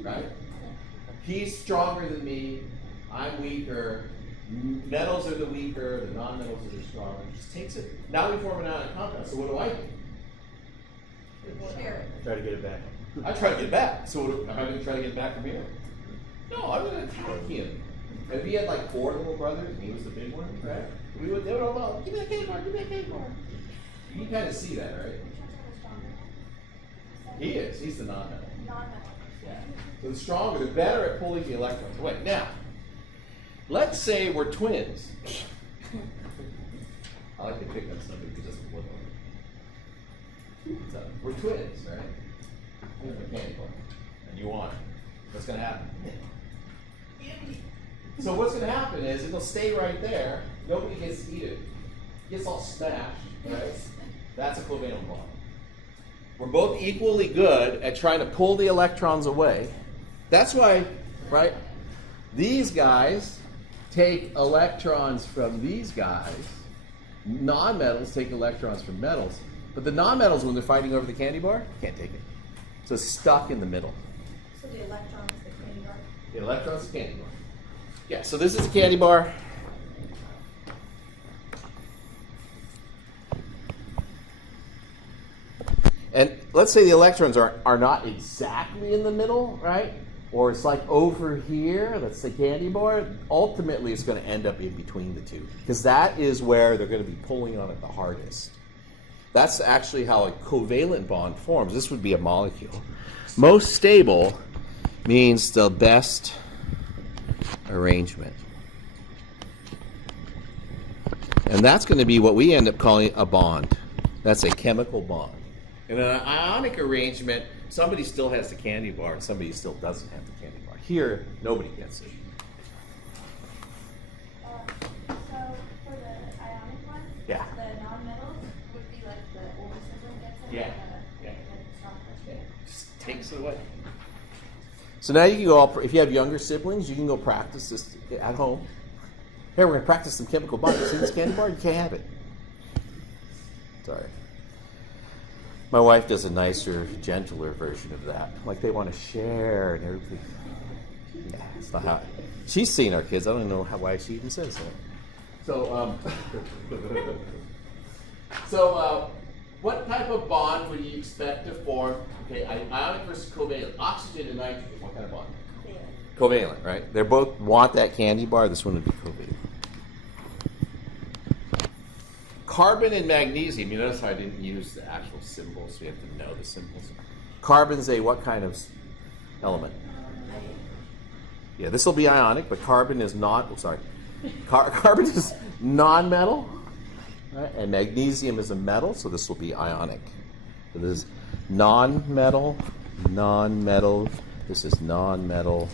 Right? He's stronger than me. I'm weaker. Metals are the weaker. The non-metals are the stronger. Just takes it. Now we form an ionic compound. So what do I do? Share it. Try to get it back. I try to get it back. So am I going to try to get it back from here? No, I'm going to attack him. If he had like 4 little brothers and he was the big one, right? They would all go, give me that candy bar, give me that candy bar. You can kind of see that, right? He is. He's the non-metal. Yeah. So the stronger, the better at pulling the electrons away. Now, let's say we're twins. I like to pick on somebody who doesn't look like it. So, we're twins, right? Here's my candy bar. And you want it. What's going to happen? So what's going to happen is it'll stay right there. Nobody gets to eat it. It gets all smashed, right? That's a covalent bond. We're both equally good at trying to pull the electrons away. That's why, right? These guys take electrons from these guys. Non-metals take electrons from metals. But the non-metals, when they're fighting over the candy bar, can't take it. So it's stuck in the middle. So the electron is the candy bar? The electron's a candy bar. Yeah, so this is a candy bar. And let's say the electrons are not exactly in the middle, right? Or it's like over here, that's the candy bar. Ultimately, it's going to end up in between the two. Because that is where they're going to be pulling on it the hardest. That's actually how a covalent bond forms. This would be a molecule. Most stable means the best arrangement. And that's going to be what we end up calling a bond. That's a chemical bond. In an ionic arrangement, somebody still has the candy bar and somebody still doesn't have the candy bar. Here, nobody gets it. So for the ionic one, Yeah. the non-metals would be like the older sibling gets it. Yeah. And Yeah. the strong person. Just takes it away. So now you can go, if you have younger siblings, you can go practice this at home. Hey, we're going to practice some chemical bonds. See this candy bar? You can't have it. Sorry. My wife does a nicer, gentler version of that. Like they want to share and everything. Yeah, it's not how. She's seen our kids. I don't know why she even says that. So, what type of bond would you expect to form? Okay, ionic versus covalent. Oxygen and nitrogen. What kind of bond? Covalent, right? They both want that candy bar. This one would be covalent. Carbon and magnesium. You notice how I didn't use the actual symbols. So you have to know the symbols. Carbon's a what kind of element? Yeah, this will be ionic, but carbon is not. Oh, sorry. Carbon is non-metal, right? And magnesium is a metal, so this will be ionic. So this is non-metal, non-metal. This is non-metal.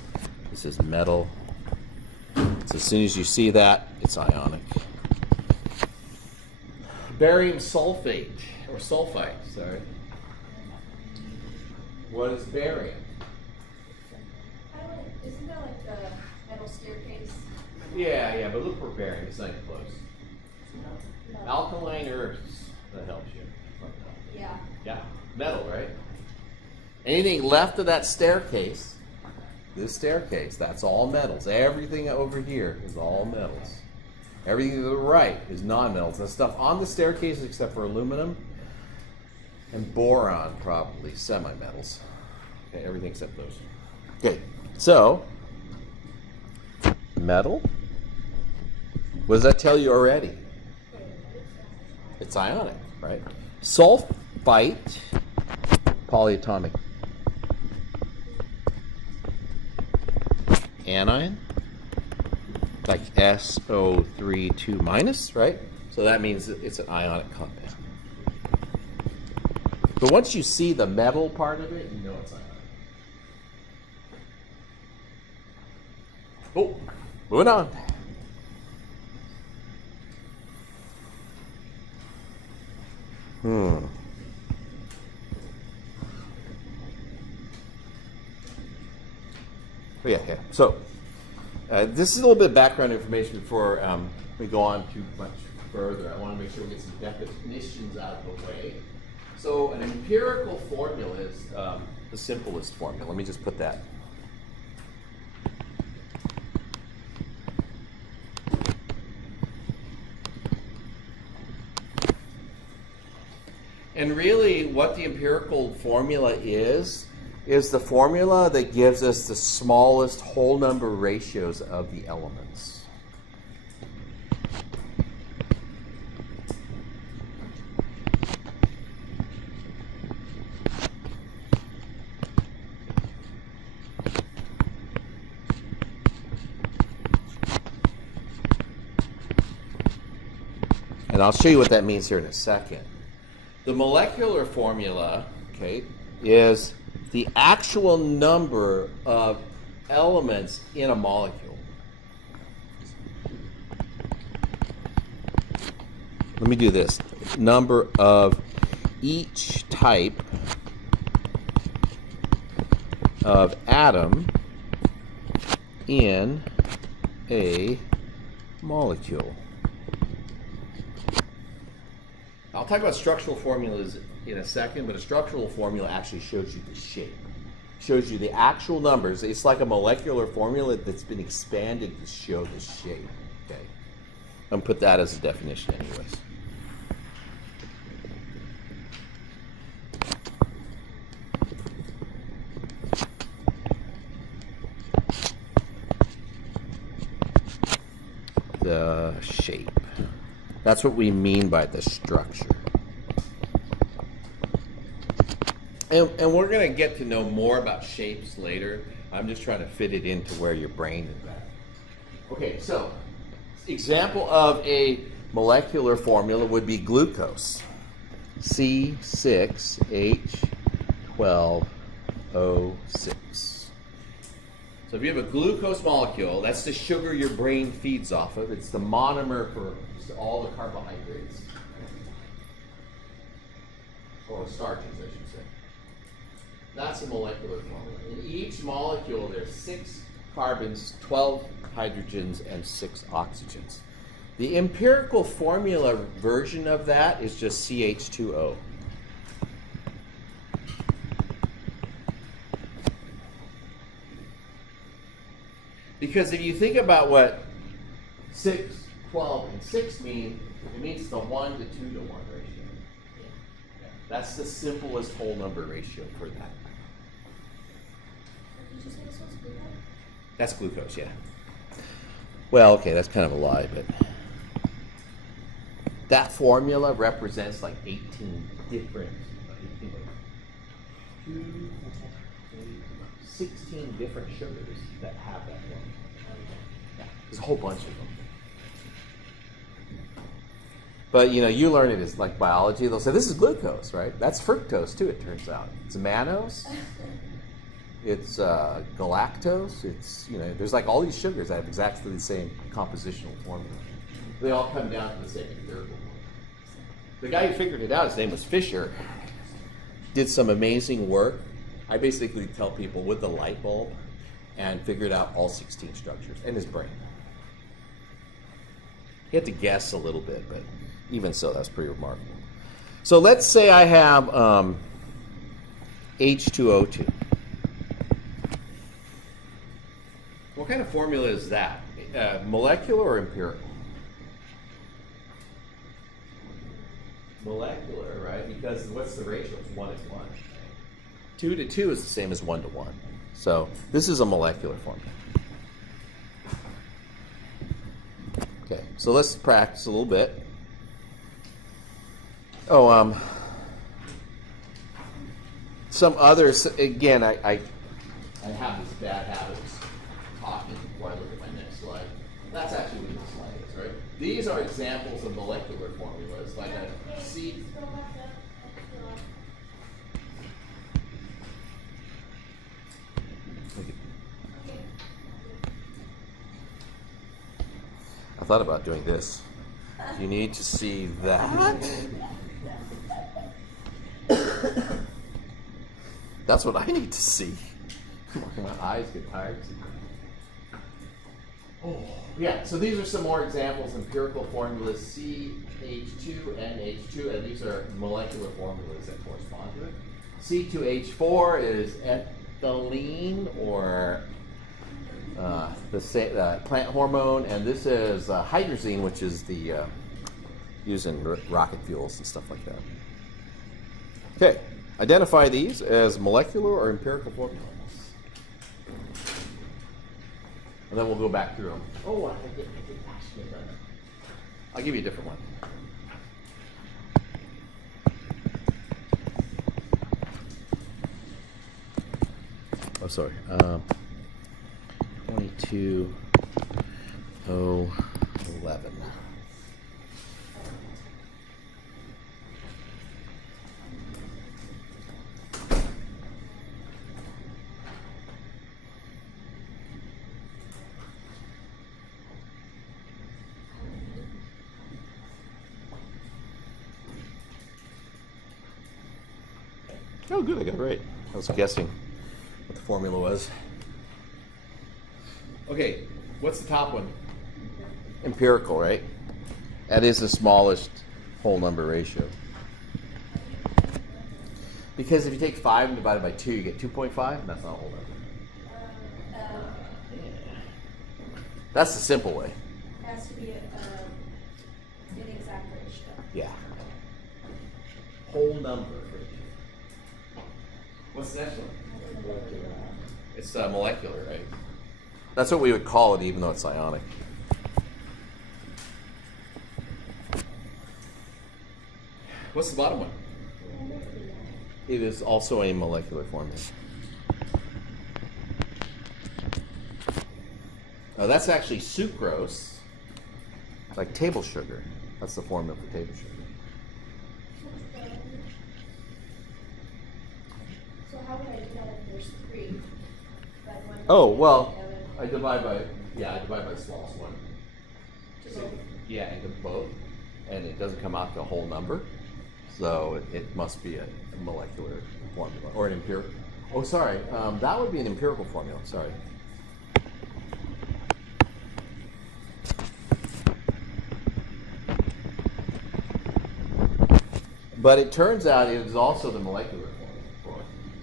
This is metal. So as soon as you see that, it's ionic. Barium sulfate, or sulfite, sorry. What is barium? Isn't that like the metal staircase? Yeah, but look for barium, it's not even close. No. Alkaline earths, that helps you. Yeah. Yeah, metal, right? Anything left of that staircase, this staircase, that's all metals. Everything over here is all metals. Everything to the right is non-metals. The stuff on the staircase, except for aluminum and boron, probably semi-metals. Okay, everything except those. Okay, so metal. What does that tell you already? It's ionic, right? Sulfite, polyatomic anion. Like SO3 2 minus, right? So that means it's an ionic compound. But once you see the metal part of it, you know it's ionic. Oh, moving on. Oh, yeah. So, this is a little bit of background information before we go on too much further. I want to make sure we get some definitions out of the way. So an empirical formula is the simplest formula. Let me just put that. And really what the empirical formula is the formula that gives us the smallest whole number ratios of the elements. And I'll show you what that means here in a second. The molecular formula, okay, is the actual number of elements in a molecule. Let me do this. Number of each type of atom in a molecule. I'll talk about structural formulas in a second, but a structural formula actually shows you the shape. Shows you the actual numbers. It's like a molecular formula that's been expanded to show the shape. Okay. I'm gonna put that as a definition anyways. The shape. That's what we mean by the structure. And we're going to get to know more about shapes later. I'm just trying to fit it into where your brain is at. Okay, so example of a molecular formula would be glucose. C6H12O6. So if you have a glucose molecule, that's the sugar your brain feeds off of. It's the monomer for all the carbohydrates. Or starches, I should say. That's a molecular formula. In each molecule, there's 6 carbons, 12 hydrogens, and 6 oxygens. The empirical formula version of that is just CH2O. Because if you think about what 6, 12, and 6 mean, it means the 1 to 2 to 1 ratio. That's the simplest whole number ratio for that. Did you say this one's glucose? That's glucose, yeah. Well, okay, that's kind of a lie, but that formula represents like 18 different, 16 different sugars that have that formula. Yeah, there's a whole bunch of them. But you know, you learn it as like biology. They'll say this is glucose, right? That's fructose too. It turns out it's mannose. It's galactose. It's, you know, there's like all these sugars that have exactly the same compositional formula. They all come down to the same empirical formula. The guy who figured it out, his name was Fisher, did some amazing work. I basically tell people with the light bulb and figured out all 16 structures in his brain. He had to guess a little bit, but even so, that's pretty remarkable. So let's say I have H2O2. What kind of formula is that? Molecular or empirical? Molecular, right? Because what's the ratio? It's 1 to 1. 2 to 2 is the same as 1 to 1. So this is a molecular formula. Okay, so let's practice a little bit. Oh, some others, again, I have this bad habit of talking before I look at my next slide. That's actually what this slide is, right? These are examples of molecular formulas, like a C. I thought about doing this. You need to see that. That's what I need to see. My eyes get tired. Oh, yeah, so these are some more examples, empirical formulas, CH2NH2, and these are molecular formulas that correspond to it. C2H4 is ethylene, or the plant hormone, and this is hydrazine, which is the used in rocket fuels and stuff like that. Okay, identify these as molecular or empirical formulas. And then we'll go back through them. Oh, I get passionate about it. I'll give you a different one. Oh, sorry. 22O11. Oh, good, I got it right. I was guessing what the formula was. Okay, what's the top one? Empirical, right? That is the smallest whole number ratio. Because if you take 5 and divide it by 2, you get 2.5, and that's not a whole number. That's the simple way. It has to be an exact ratio. Yeah. Whole number ratio. What's the next one? It's molecular, right? That's what we would call it, even though it's ionic. What's the bottom one? It is also a molecular formula. Oh, that's actually sucrose, like table sugar. That's the formula for table sugar. So how would I do that if there's 3? Like one Oh, well, the I divide by the smallest one. To both. Yeah, into both, and it doesn't come out to a whole number, so it must be a molecular formula or an empirical. Oh, sorry, that would be an empirical formula. Sorry. But it turns out it is also the molecular formula for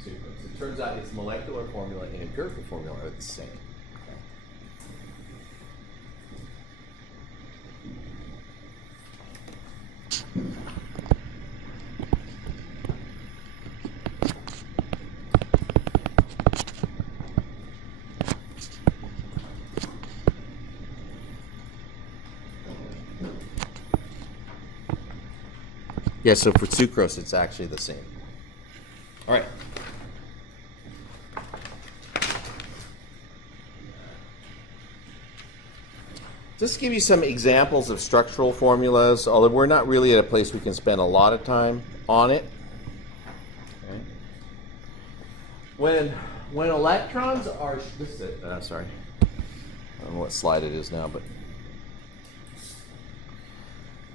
sucrose. It turns out its molecular formula and empirical formula are the same. Yeah, so for sucrose, it's actually the same. All right. Just to give you some examples of structural formulas, although we're not really at a place we can spend a lot of time on it. Okay. When electrons are, this is it, sorry, I don't know what slide it is now, but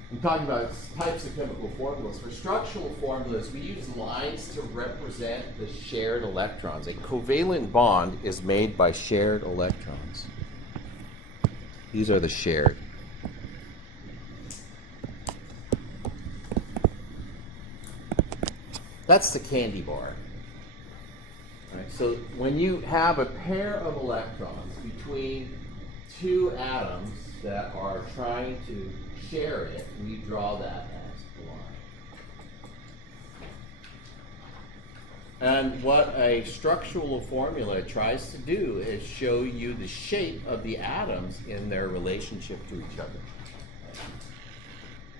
I'm talking about types of chemical formulas. For structural formulas, we use lines to represent the shared electrons. A covalent bond is made by shared electrons. These are the shared. That's the candy bar. All right, so when you have a pair of electrons between two atoms that are trying to share it, we draw that as a line. And what a structural formula tries to do is show you the shape of the atoms in their relationship to each other.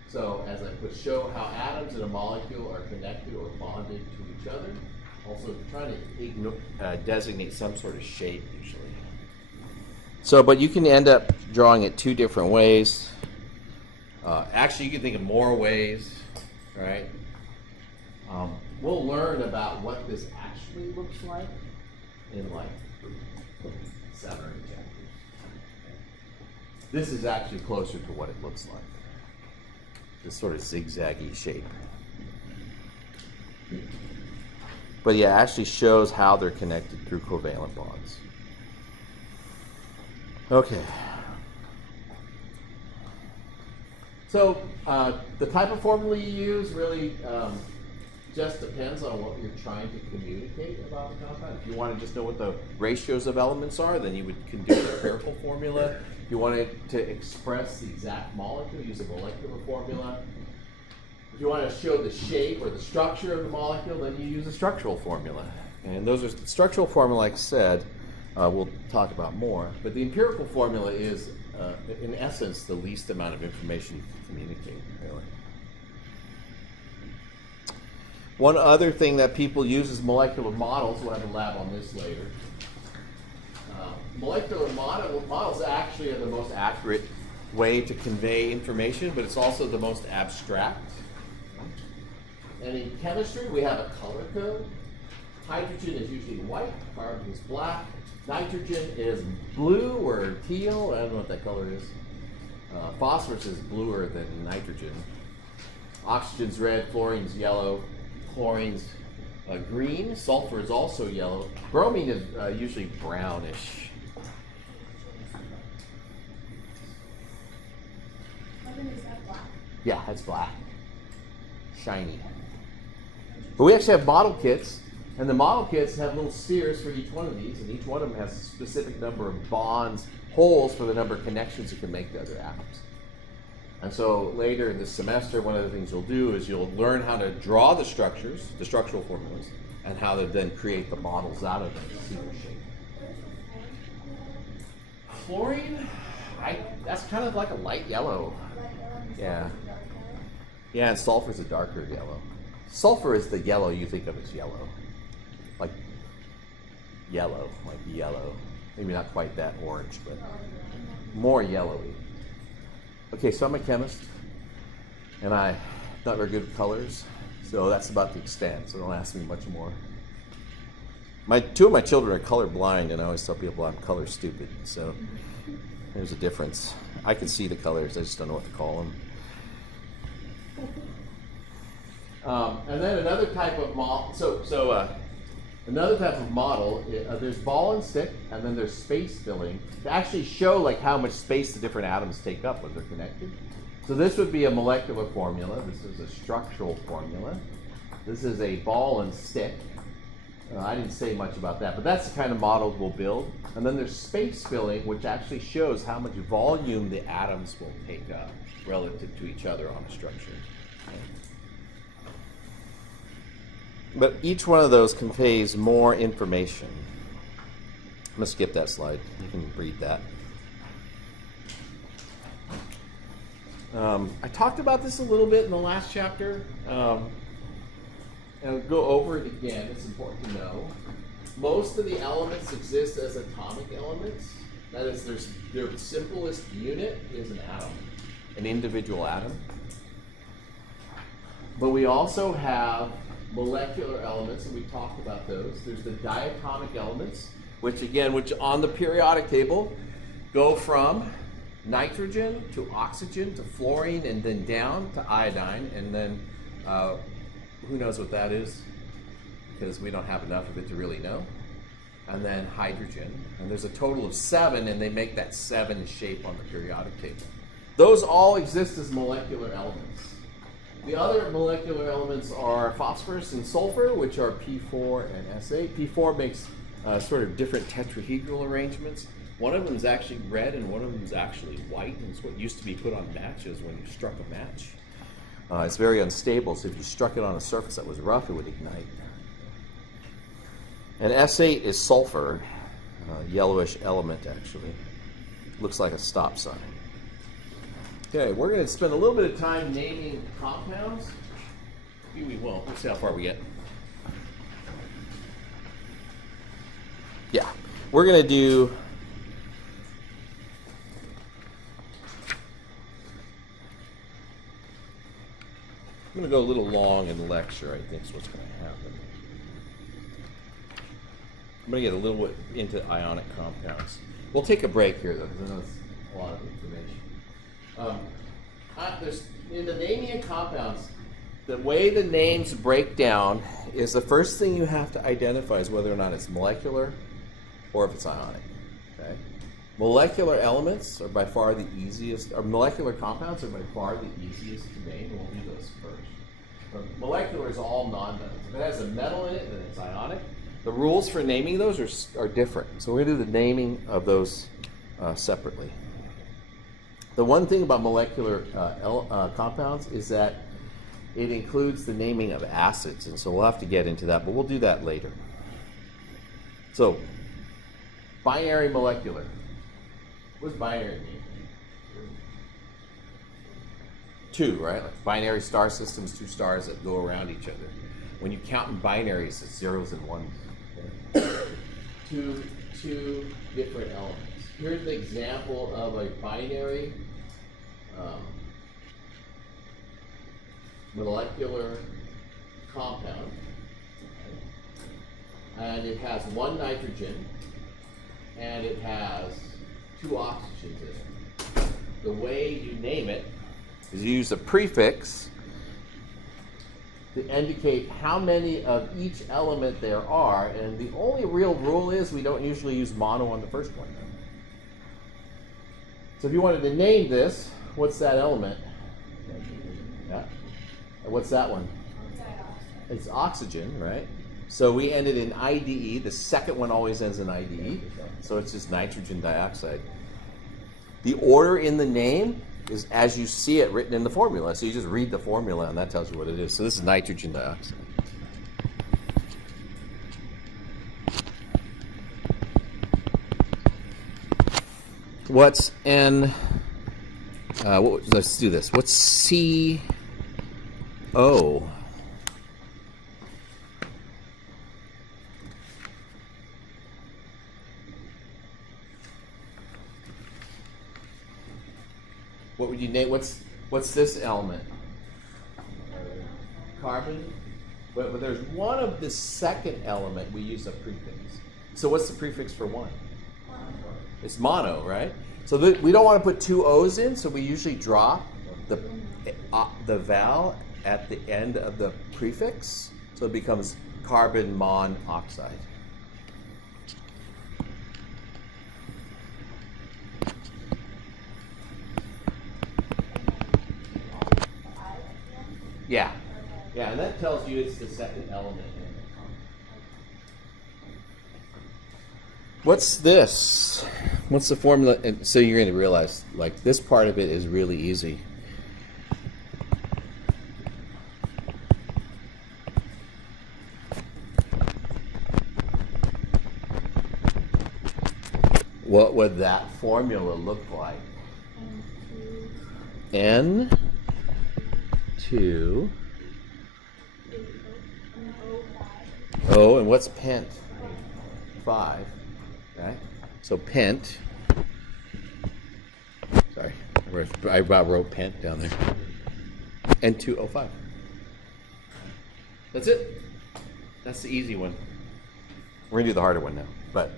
So as I put, show how atoms in a molecule are connected or bonded to each other. Also trying to designate some sort of shape usually. So, but you can end up drawing it 2 different ways. Actually, you can think of more ways, right? We'll learn about what this actually looks like in like 7 or 8 chapters. This is actually closer to what it looks like. This sort of zigzaggy shape. But yeah, it actually shows how they're connected through covalent bonds. Okay. So the type of formula you use really just depends on what you're trying to communicate about the compound. If you want to just know what the ratios of elements are, then you can do the empirical formula. If you wanted to express the exact molecule, use a molecular formula. If you want to show the shape or the structure of the molecule, then you use a structural formula. And those are structural formula, like I said, we'll talk about more. But the empirical formula is, in essence, the least amount of information you can communicate, really. One other thing that people use is molecular models. We'll have a lab on this later. Molecular models actually are the most accurate way to convey information, but it's also the most abstract. And in chemistry, we have a color code. Hydrogen is usually white, carbon is black. Nitrogen is blue or teal, I don't know what that color is. Phosphorus is bluer than nitrogen. Oxygen's red, fluorine's yellow, chlorine's green. Sulfur is also yellow. Bromine is usually brownish. Is that black? Yeah, that's black. Shiny. But we actually have model kits, and the model kits have little spheres for each one of these, and each one of them has a specific number of bonds, holes for the number of connections it can make to other atoms. And so later in this semester, one of the things you'll do is you'll learn how to draw the structures, the structural formulas, and how to then create the models out of them to see their shape. Fluorine, that's kind of like a light yellow. Yeah. Yeah, and sulfur's a darker yellow. Sulfur is the yellow you think of as yellow. Like yellow. Maybe not quite that orange, but more yellowy. Okay, so I'm a chemist, and I'm not very good at colors, so that's about the extent, so don't ask me much more. Two of my children are color blind, and I always tell people I'm color stupid, so there's a difference. I can see the colors, I just don't know what to call them. And then another type of model, another type of model, there's ball and stick, and then there's space filling to actually show like how much space the different atoms take up when they're connected. So this would be a molecular formula. This is a structural formula. This is a ball and stick. I didn't say much about that, but that's the kind of model we'll build. And then there's space filling, which actually shows how much volume the atoms will take up relative to each other on a structure. But each one of those conveys more information. I'm going to skip that slide. You can read that. I talked about this a little bit in the last chapter. And I'll go over it again. It's important to know. Most of the elements exist as atomic elements. That is, their simplest unit is an atom, an individual atom. But we also have molecular elements, and we talked about those. There's the diatomic elements, which on the periodic table go from nitrogen to oxygen to fluorine and then down to iodine, and then who knows what that is, because we don't have enough of it to really know. And then hydrogen, and there's a total of 7, and they make that 7 shape on the periodic table. Those all exist as molecular elements. The other molecular elements are phosphorus and sulfur, which are P4 and S8. P4 makes sort of different tetrahedral arrangements. One of them is actually red, and one of them is actually white, and it's what used to be put on matches when you struck a match. It's very unstable, so if you struck it on a surface that was rough, it would ignite. And S8 is sulfur, yellowish element actually. Looks like a stop sign. Okay, we're going to spend a little bit of time naming compounds. Maybe we will. Let's see how far we get. Yeah, we're going to do... I'm going to go a little long in the lecture, I think is what's going to happen. I'm going to get a little bit into ionic compounds. We'll take a break here, though, because I know it's a lot of information. In the naming of compounds, the way the names break down is the first thing you have to identify is whether or not it's molecular or if it's ionic. Okay? Molecular elements are by far the easiest, or molecular compounds are by far the easiest to name, and we'll do those first. But molecular is all nonmetals. If it has a metal in it, then it's ionic. The rules for naming those are different. So we're going to do the naming of those separately. The one thing about molecular compounds is that it includes the naming of acids, and so we'll have to get into that, but we'll do that later. So, binary molecular. What does binary mean? 2, right? Like binary star systems, 2 stars that go around each other. When you count in binaries, it's zeros and ones. Okay? two different elements. Here's an example of a binary molecular compound. And it has 1 nitrogen and it has 2 oxygens in it. The way you name it is you use a prefix. to indicate how many of each element there are, and the only real rule is we don't usually use mono on the first one. So if you wanted to name this, what's that element? Yeah. And what's that one? It's oxygen, right? So we ended in IDE. The second one always ends in IDE. So it's just nitrogen dioxide. The order in the name is as you see it written in the formula. So you just read the formula and that tells you what it is. So this is nitrogen dioxide. What's N? Let's do this. What's CO? What would you name? What's this element? Carbon. But there's one of the second element we use a prefix. So what's the prefix for one? It's mono, right? So we don't want to put two O's in, so we usually drop the vowel at the end of the prefix, so it becomes carbon monoxide. Yeah, and that tells you it's the second element. What's this? What's the formula? And so you're going to realize, like, this part of it is really easy. What would that formula look like? N2 O, and what's pent? 5. Right? So pent. Sorry, I wrote pent down there. N2O5. That's it. That's the easy one. We're gonna do the harder one now. But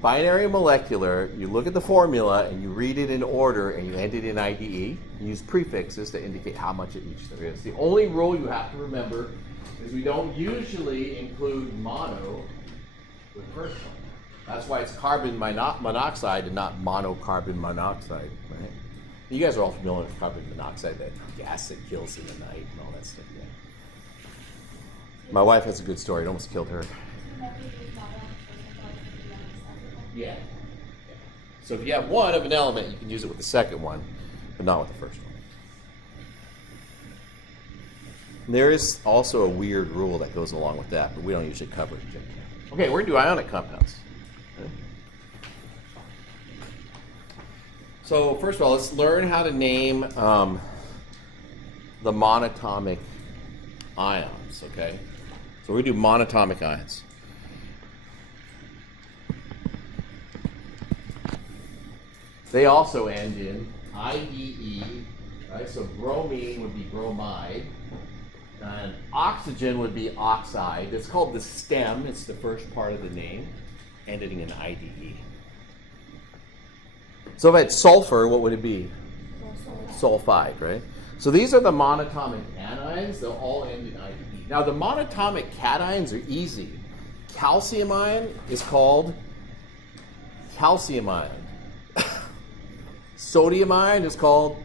binary molecular, you look at the formula and you read it in order and you end it in IDE. You use prefixes to indicate how much of each there is. The only rule you have to remember is we don't usually include mono with the first one. That's why it's carbon monoxide and not monocarbon monoxide, right? You guys are all familiar with carbon monoxide, that gas that kills in the night and all that stuff. Yeah. My wife has a good story. It almost killed her. Yeah. So if you have one of an element, you can use it with the second one, but not with the first one. There is also a weird rule that goes along with that, but we don't usually cover it. Okay, we're going to do ionic compounds. Okay. So first of all, let's learn how to name the monatomic ions, okay? So we're going to do monatomic ions. They also end in IDE, right? So bromine would be bromide, and oxygen would be oxide. It's called the stem. It's the first part of the name, ending in IDE. So if I had sulfur, what would it be? Sulfide, right? So these are the monatomic anions. They'll all end in IDE. Now the monatomic cations are easy. Calcium ion is called calcium ion. Sodium ion is called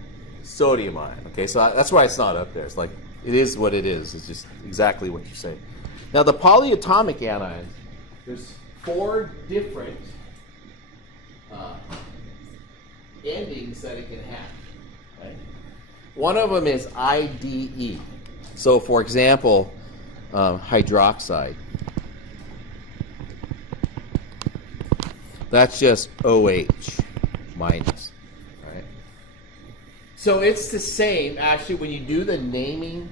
sodium ion. Okay, so that's why it's not up there. It's like, it is what it is. It's just exactly what you say. Now the polyatomic anions, there's 4 different endings that it can have. Right? One of them is IDE. So for example, hydroxide. That's just OH minus. So it's the same, actually, when you do the naming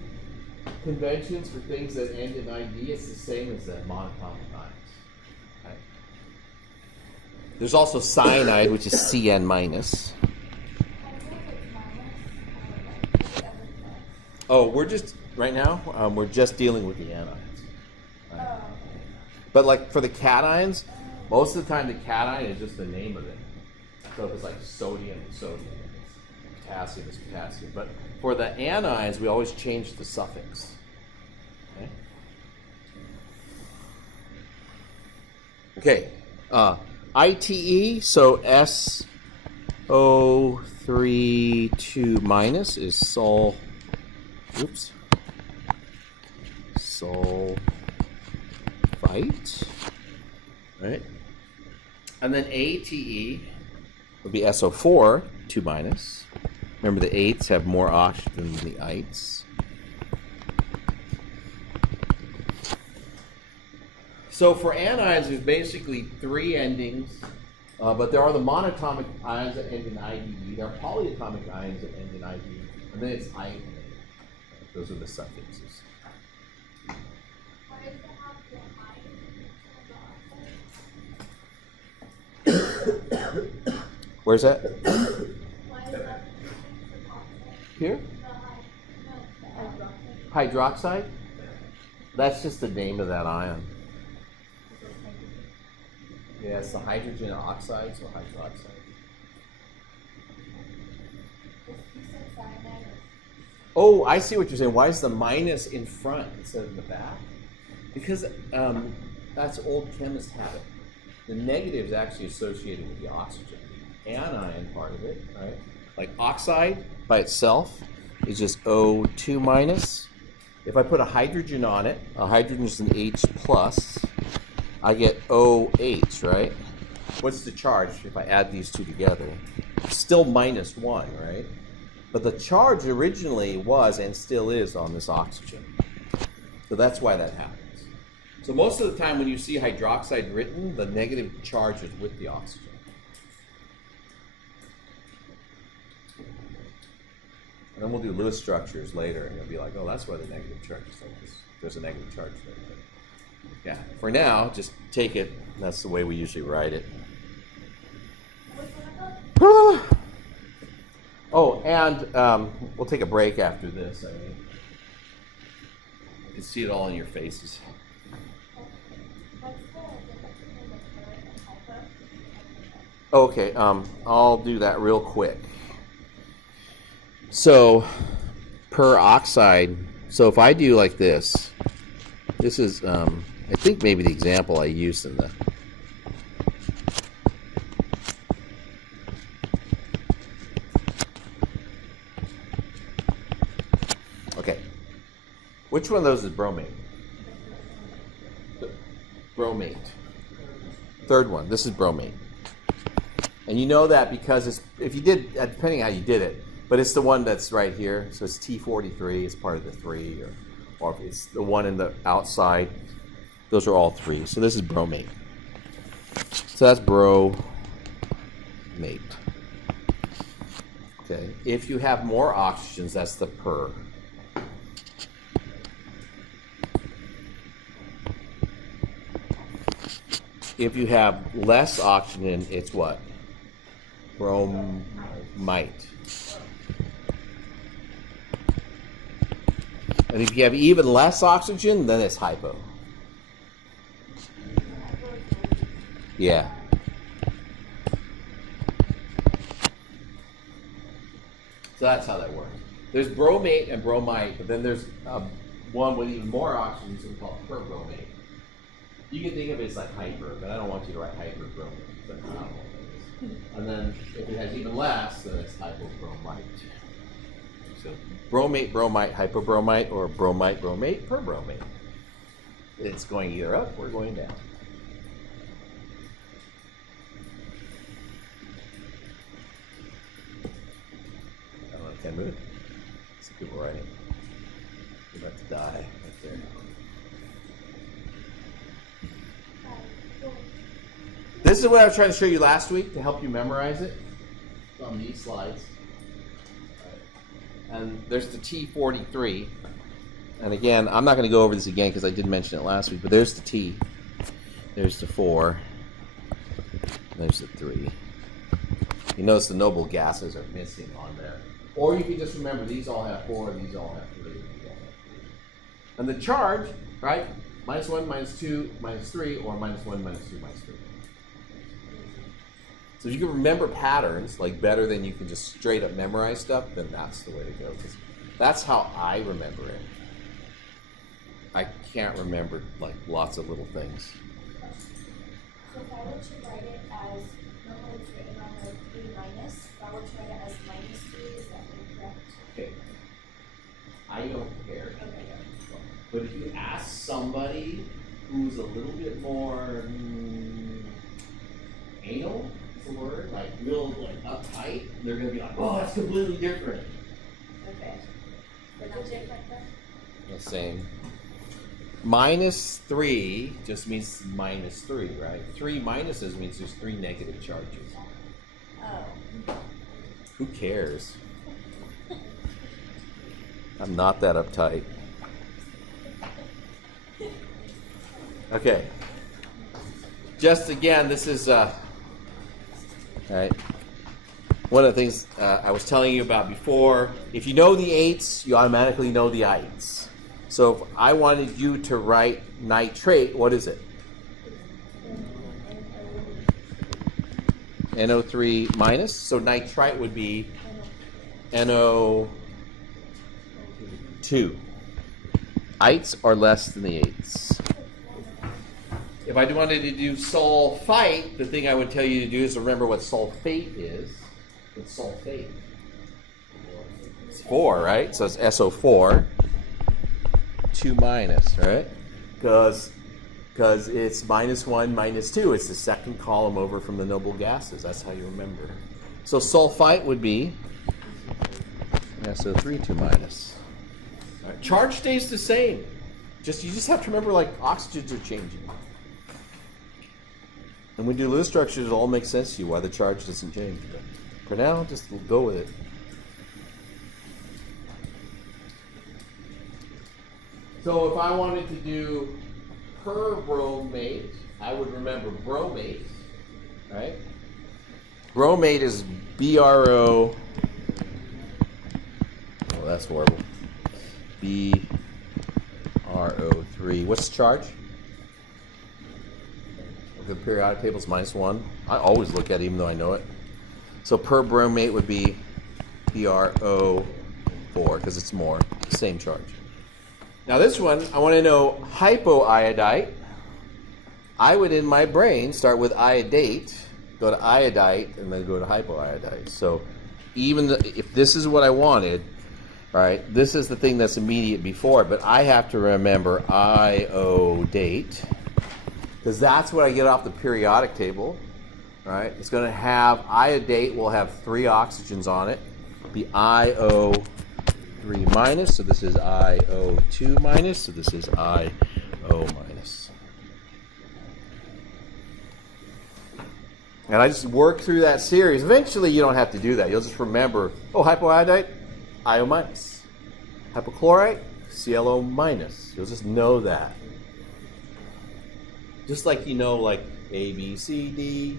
conventions for things that end in ID, it's the same as the monatomic ions. Okay? There's also cyanide, which is CN minus. Oh, we're just, right now, we're just dealing with the anions. Right? But like for the cations, most of the time the cation is just the name of it. So if it's like sodium, it's sodium. Potassium is potassium. But for the anions, we always change the suffix. Okay, ITE, so SO32 minus is sulfite, right? And then ATE would be SO4, 2 minus. Remember the 8s have more oxygen than the ites. So for anions, there's basically 3 endings, but there are the monatomic ions that end in IDE. There are polyatomic ions that end in IDE, and then it's iodinated. Those are the suffixes. Why does it have the high? Where's that? Why is that Here? the high? Hydroxide? That's just the name of that ion. Yeah, it's the hydrogen oxides or hydroxide. Oh, I see what you're saying. Why is the minus in front instead of the back? Because that's old chemist habit. The negative is actually associated with the oxygen. The anion part of it, right? Like oxide by itself is just O2 minus. If I put a hydrogen on it, a hydrogen is an H plus, I get OH, right? What's the charge if I add these two together? Still minus 1, right? But the charge originally was and still is on this oxygen. So that's why that happens. So most of the time when you see hydroxide written, the negative charge is with the oxygen. And then we'll do Lewis structures later, and you'll be like, oh, that's why the negative charge is like this. There's a negative charge there. Yeah, for now, just take it. That's the way we usually write it. Oh, and we'll take a break after this. I mean, you can see it all in your faces. Okay, I'll do that real quick. So, per oxide, so if I do like this, this is, I think maybe the example I used in the, okay. Which one of those is bromate? Bromate. Third one, this is bromate. And you know that because it's, if you did, depending how you did it, but it's the one that's right here. So it's T43, it's part of the 3, or if it's the one in the outside. Those are all 3. So this is bromate. So that's bromate. Okay. If you have more oxygens, that's the per. If you have less oxygen, it's what? Bromite. And if you have even less oxygen, then it's hypo. Yeah. So that's how that works. There's bromate and bromite, but then there's one with even more oxygen, so we call it perbromate. You can think of it as like hyper, but I don't want you to write hyperbromate. That's not what it is. And then if it has even less, then it's hypobromite. So bromate, bromite, hypobromite, or bromite, bromate, perbromate. It's going either up or going down. I don't know, can I move it? Some people writing. You're about to die right there. This is what I was trying to show you last week to help you memorize it on these slides. And there's the T43. And again, I'm not going to go over this again because I did mention it last week, but there's the T. There's the 4. There's the 3. You notice the noble gases are missing on there. Or you can just remember these all have 4, these all have 3, these all have 3. And the charge, right? -1, -2, -3, or -1, -2, -3. So if you can remember patterns like better than you can just straight up memorize stuff, then that's the way to go. Because that's how I remember it. I can't remember like lots of little things. So if I were to write it as, normally it's written on the 3 minus, if I were to write it as -3, is that incorrect? Okay. I don't care. Okay. But if you ask somebody who's a little bit more anal, is the word, like real like uptight, they're gonna be like, oh, that's completely different. Okay. But not different then? The same. -3 just means -3, right? 3 minuses means there's 3 negative charges. Oh. Who cares? I'm not that uptight. Okay. Just again, this is right. One of the things I was telling you about before. If you know the 8s, you automatically know the ites. So if I wanted you to write nitrate, what is it? NO3 minus. So nitrite would be NO2. Ites are less than the 8s. If I wanted to do sulfite, the thing I would tell you to do is remember what sulfate is. What's sulfate? It's 4, right? So it's SO4. 2 minus, right? Because it's -1, -2. It's the second column over from the noble gases. That's how you remember. So sulfite would be SO3 2 minus. All right. Charge stays the same. You just have to remember like oxygens are changing. And when you do Lewis structures, it all makes sense to you why the charge doesn't change. But for now, just go with it. So if I wanted to do perbromate, I would remember bromate, right? Bromate is BRO. Oh, that's horrible. BRO3. What's the charge? The periodic table is -1. I always look at it even though I know it. So perbromate would be BRO4 because it's more. Same charge. Now this one, I want to know hypoiodite. I would in my brain start with iodate, go to iodite, and then go to hypoiodite. So even if this is what I wanted, all right, this is the thing that's immediate before, but I have to remember iodate because that's what I get off the periodic table, right? It's going to have, iodate will have 3 oxygens on it, be IO3 minus, so this is IO2 minus, so this is IO minus. And I just work through that series. Eventually you don't have to do that. You'll just remember, oh, hypoiodite, IO minus. Hypochlorite, ClO minus. You'll just know that. Just like you know, like A, B, C, D,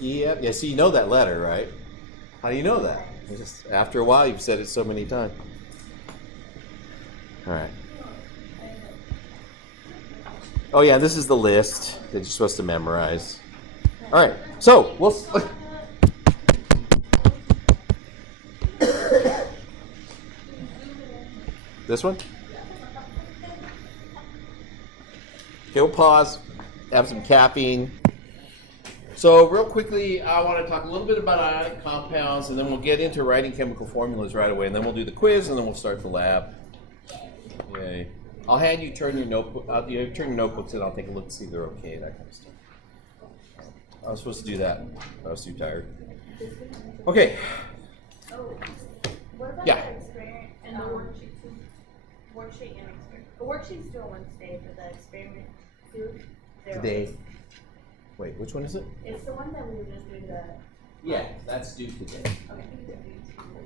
E, F. Yeah, see, you know that letter, right? How do you know that? It's just after a while, you've said it so many times. All right. Oh yeah, this is the list that you're supposed to memorize. All right, so we'll. This one? Okay, we'll pause, have some caffeine. So real quickly, I want to talk a little bit about ionic compounds, and then we'll get into writing chemical formulas right away, and then we'll do the quiz, and then we'll start the lab. Yay. I'll hand you, turn your notebook, turn your notebooks in, I'll take a look and see if they're okay, that kind of stuff. I was supposed to do that. I was too tired. Okay. Oh, what about Yeah. the experiment and the worksheet? Worksheet and experiment. The worksheet's due on Wednesday, but the experiment due Today. Wait, which one is it? It's the one that we were just doing the. Yeah, that's due today. Okay.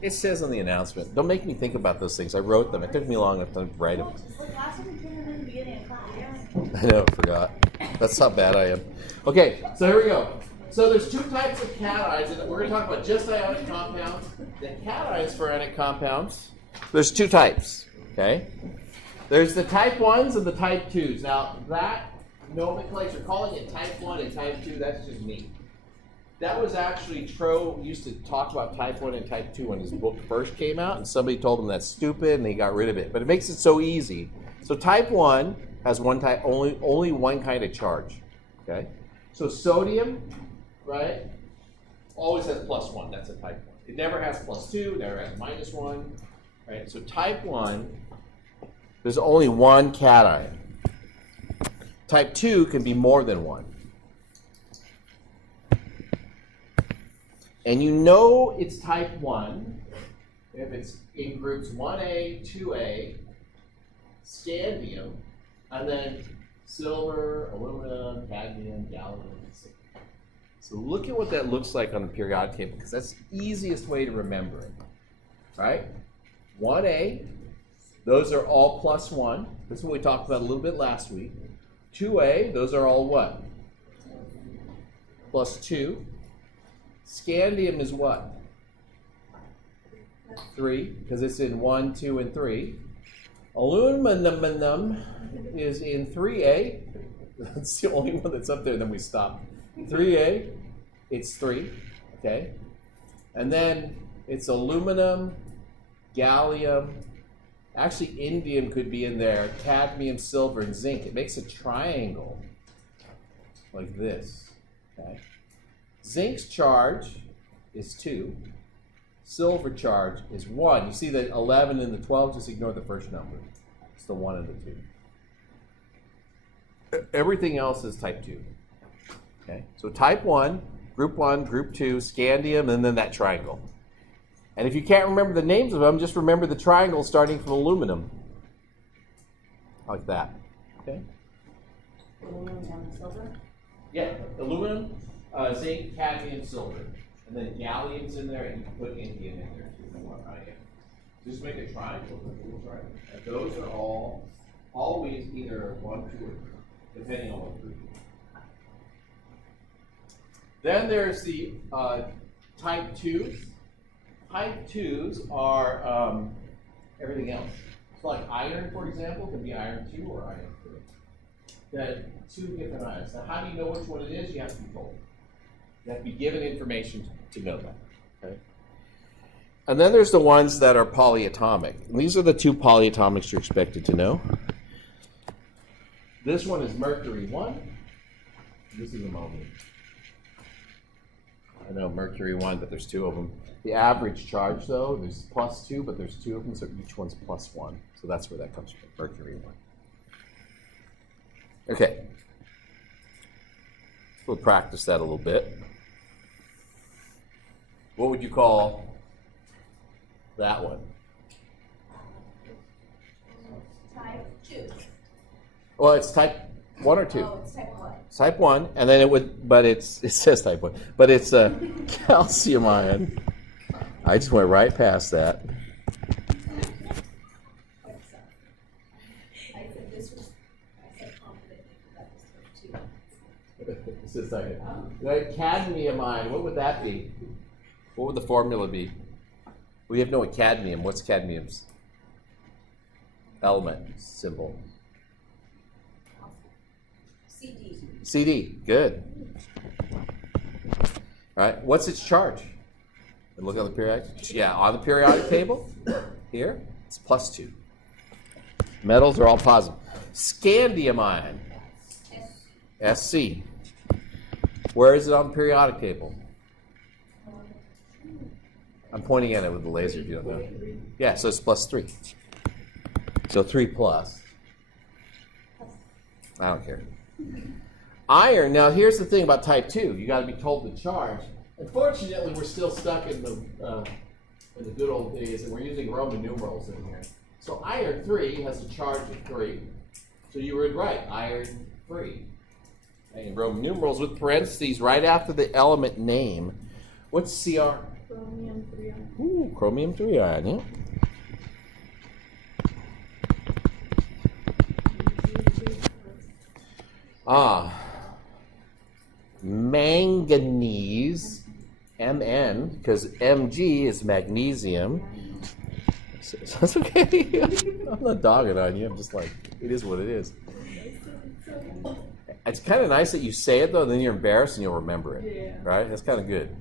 It says on the announcement. Don't make me think about those things. I wrote them. It took me long enough to write them. Like last time we did it in the beginning of class. I know, forgot. That's how bad I am. Okay, so here we go. So there's 2 types of cations, and we're going to talk about just ionic compounds. The cations for ionic compounds, there's 2 types, okay? There's the type 1s and the type 2s. Now, that nomenclature, calling it type 1 and type 2, that's just me. That was actually, Tro used to talk about type 1 and type 2 when his book first came out, and somebody told him that's stupid, and he got rid of it. But it makes it so easy. So type 1 has one type, only one kind of charge, okay? So sodium, right, always has +1. That's a type 1. It never has +2, never has -1. Right? So type 1, there's only one cation. Type 2 can be more than one. And you know it's type 1 if it's in groups 1A, 2A, scandium, and then silver, aluminum, cadmium, gallium, and zinc. So look at what that looks like on the periodic table, because that's the easiest way to remember it. Right? 1A, those are all +1. This is what we talked about a little bit last week. 2A, those are all what? +2. Scandium is what? 3, because it's in 1, 2, and 3. Aluminum is in 3A. That's the only one that's up there, then we stop. 3A, it's 3, okay? And then it's aluminum, gallium, actually indium could be in there, cadmium, silver, and zinc. It makes a triangle like this, okay? Zinc's charge is 2. Silver charge is 1. You see the 11 and the 12, just ignore the first number. It's the 1 and the 2. Everything else is type 2. Okay, so type 1, group 2, scandium, and then that triangle. And if you can't remember the names of them, just remember the triangle starting from aluminum. Like that. Okay? Aluminum and silver. Yeah, aluminum, zinc, cadmium, silver. And then gallium's in there, and you can put indium in there too. Right? Just make a triangle with a little triangle. And those are all always either 1, 2, or 3, depending on what group. Then there's the type 2s. Type 2s are everything else. So like iron, for example, can be iron 2 or iron 3. That 2 different ions. Now, how do you know which one it is? You have to be told. You have to be given information to know that. Okay? And then there's the ones that are polyatomic. And these are the 2 polyatomics you're expected to know. This one is mercury 1. This is ammonia. I know mercury 1, but there's 2 of them. The average charge, though, there's +2, but there's 2 of them, so each one's +1. So that's where that comes from, mercury 1. Okay. We'll practice that a little bit. What would you call that one? Type 2. Well, it's type 1 or 2? Oh, it's type 1. It's type 1, and then it says type 1, but it's a calcium ion. I just went right past that. I said confidently that was type 2. Just a second. Right, cadmium ion, what would that be? What would the formula be? We have to know what cadmium. What's cadmium's element symbol? CD. CD. Good. All right. What's its charge? And look on the periodic. Yeah, on the periodic table here, it's +2. Metals are all positive. Scandium ion. SC. Where is it on the periodic table? I'm pointing at it with the laser if you don't know. Yeah, so it's +3. So 3 plus. I don't care. Iron, now here's the thing about type 2. You got to be told the charge. Unfortunately, we're still stuck in the good old days, and we're using Roman numerals in here. So iron 3 has a charge of 3. So you would write iron 3. And Roman numerals with parentheses right after the element name. What's Cr? Chromium 3 ion. Ooh, chromium 3 ion, yeah. Manganese, Mn, because Mg is magnesium. So that's okay. I'm not dogging on you. I'm just like, it is what it is. It's kind of nice that you say it, though, then you're embarrassed and you'll remember it. Yeah. Right? That's kind of good.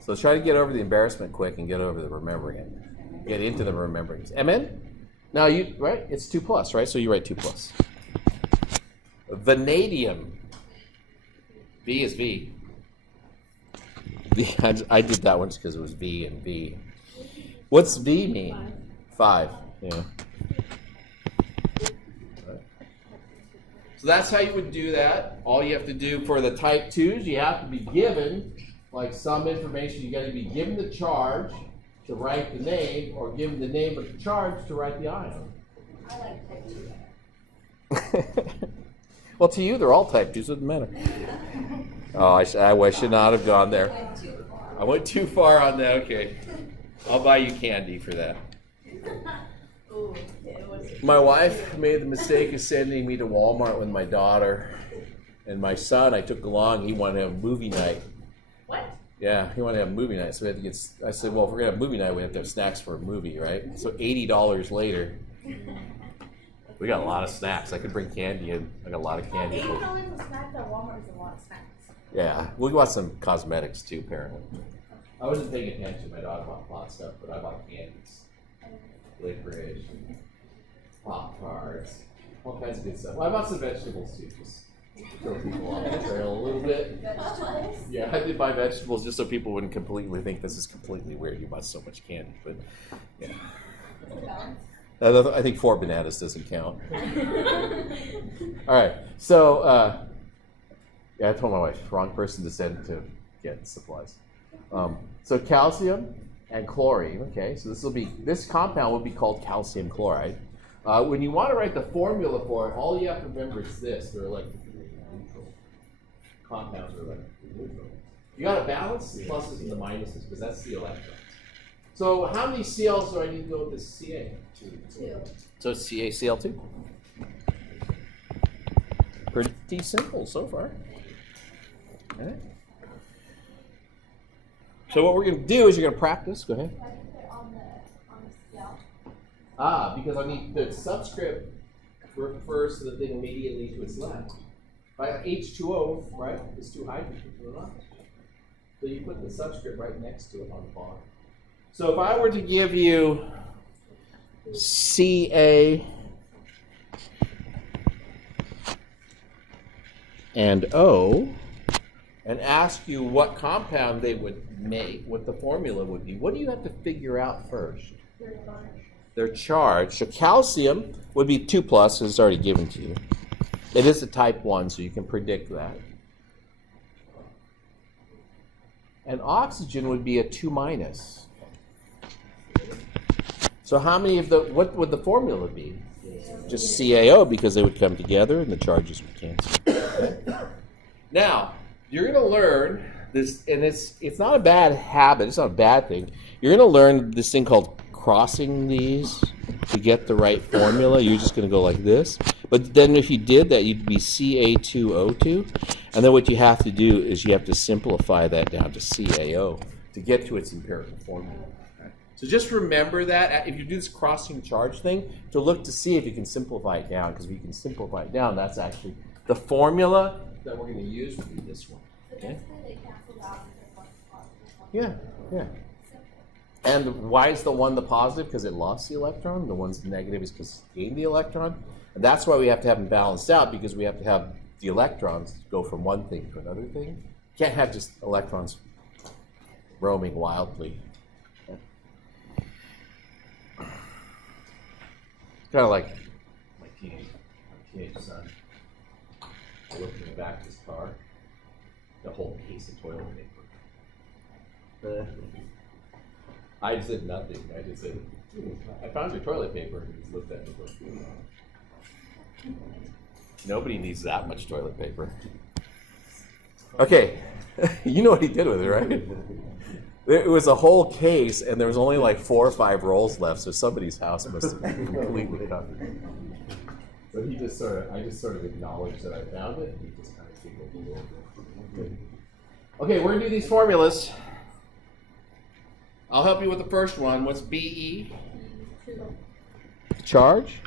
So try to get over the embarrassment quick and get over the remembering it. Get into the remembering. Mn? Now, right? It's 2 plus, right? So you write 2 plus. Vanadium. V is V. I did that one just because it was V and V. What's V mean? 5. Yeah. So that's how you would do that. All you have to do for the type 2s, you have to be given like some information. You got to be given the charge to write the name, or given the name of the charge to write the ion. I like type 2 better. Well, to you, they're all type 2s. Doesn't matter. Oh, I should not have gone there. Went too far. I went too far on that. Okay, I'll buy you candy for that. Ooh, it was. My wife made the mistake of sending me to Walmart with my daughter, and my son I took along. He wanted to have movie night. What? Yeah, he wanted to have movie night, so we had to get. I said, well, if we're gonna have movie night, we have to have snacks for a movie, right? So $80 later, we got a lot of snacks. I could bring candy in. I got a lot of candy. $80 a snack at Walmart is a lot of snacks. Yeah, we bought some cosmetics too, apparently. I wasn't paying attention. My daughter bought a lot of stuff, but I bought candies, licorice, Pop-Tarts, all kinds of good stuff. Well, I bought some vegetables too, just to throw people off the trail a little bit. Vegetables? Yeah, I did buy vegetables just so people wouldn't completely think this is completely weird. You bought so much candy, but yeah. I think 4 bananas doesn't count. All right, so yeah, I told my wife, wrong person to send to get supplies. So calcium and chlorine. Okay, so this compound will be called calcium chloride. When you want to write the formula for it, all you have to remember is this: they're electrically neutral. Compounds are electrically neutral. You got to balance the pluses and the minuses because that's the electrons. So how many Cl's do I need to go with this Ca? 2. So it's CaCl2. Pretty simple so far. All right. So what we're going to do is you're going to practice. Go ahead. Why do you put it on the scale? Because I need the subscript refers to the thing immediately to its left. Right? H2O, right, is 2 hydrogens to the left. So you put the subscript right next to it on the bottom. So if I were to give you Ca and O and ask you what compound they would make, what the formula would be, what do you have to figure out first? Their charge. So calcium would be 2+, because it's already given to you. It is a type 1, so you can predict that. And oxygen would be a 2-. So how many of what would the formula be? Just CaO, because they would come together and the charges would cancel. Okay? Now, you're going to learn this, and it's not a bad habit, it's not a bad thing. You're going to learn this thing called crossing these to get the right formula. You're just going to go like this. But then if you did that, you'd be Ca2O2. And then what you have to do is you have to simplify that down to CaO to get to its empirical formula. So just remember that if you do this crossing charge thing, to look to see if you can simplify it down, because if you can simplify it down, that's actually the formula that we're going to use would be this one. Okay? Yeah, yeah. And why is the one the positive? Because it lost the electron. The one's negative is because it gained the electron. And that's why we have to have them balanced out, because we have to have the electrons go from one thing to another thing. You can't have just electrons roaming wildly. Kind of like my teenage son. I looked in the back of his car, the whole piece of toilet paper. I said nothing. I just said, I found your toilet paper. And he just looked at me and goes, nobody needs that much toilet paper. Okay, you know what he did with it, right? It was a whole case, and there was only like 4 or 5 rolls left, so somebody's house must have been completely covered. So I just sort of acknowledged that I found it, and he just kind of giggled a little bit. Okay, we're gonna do these formulas. I'll help you with the first one. What's Be? Charge?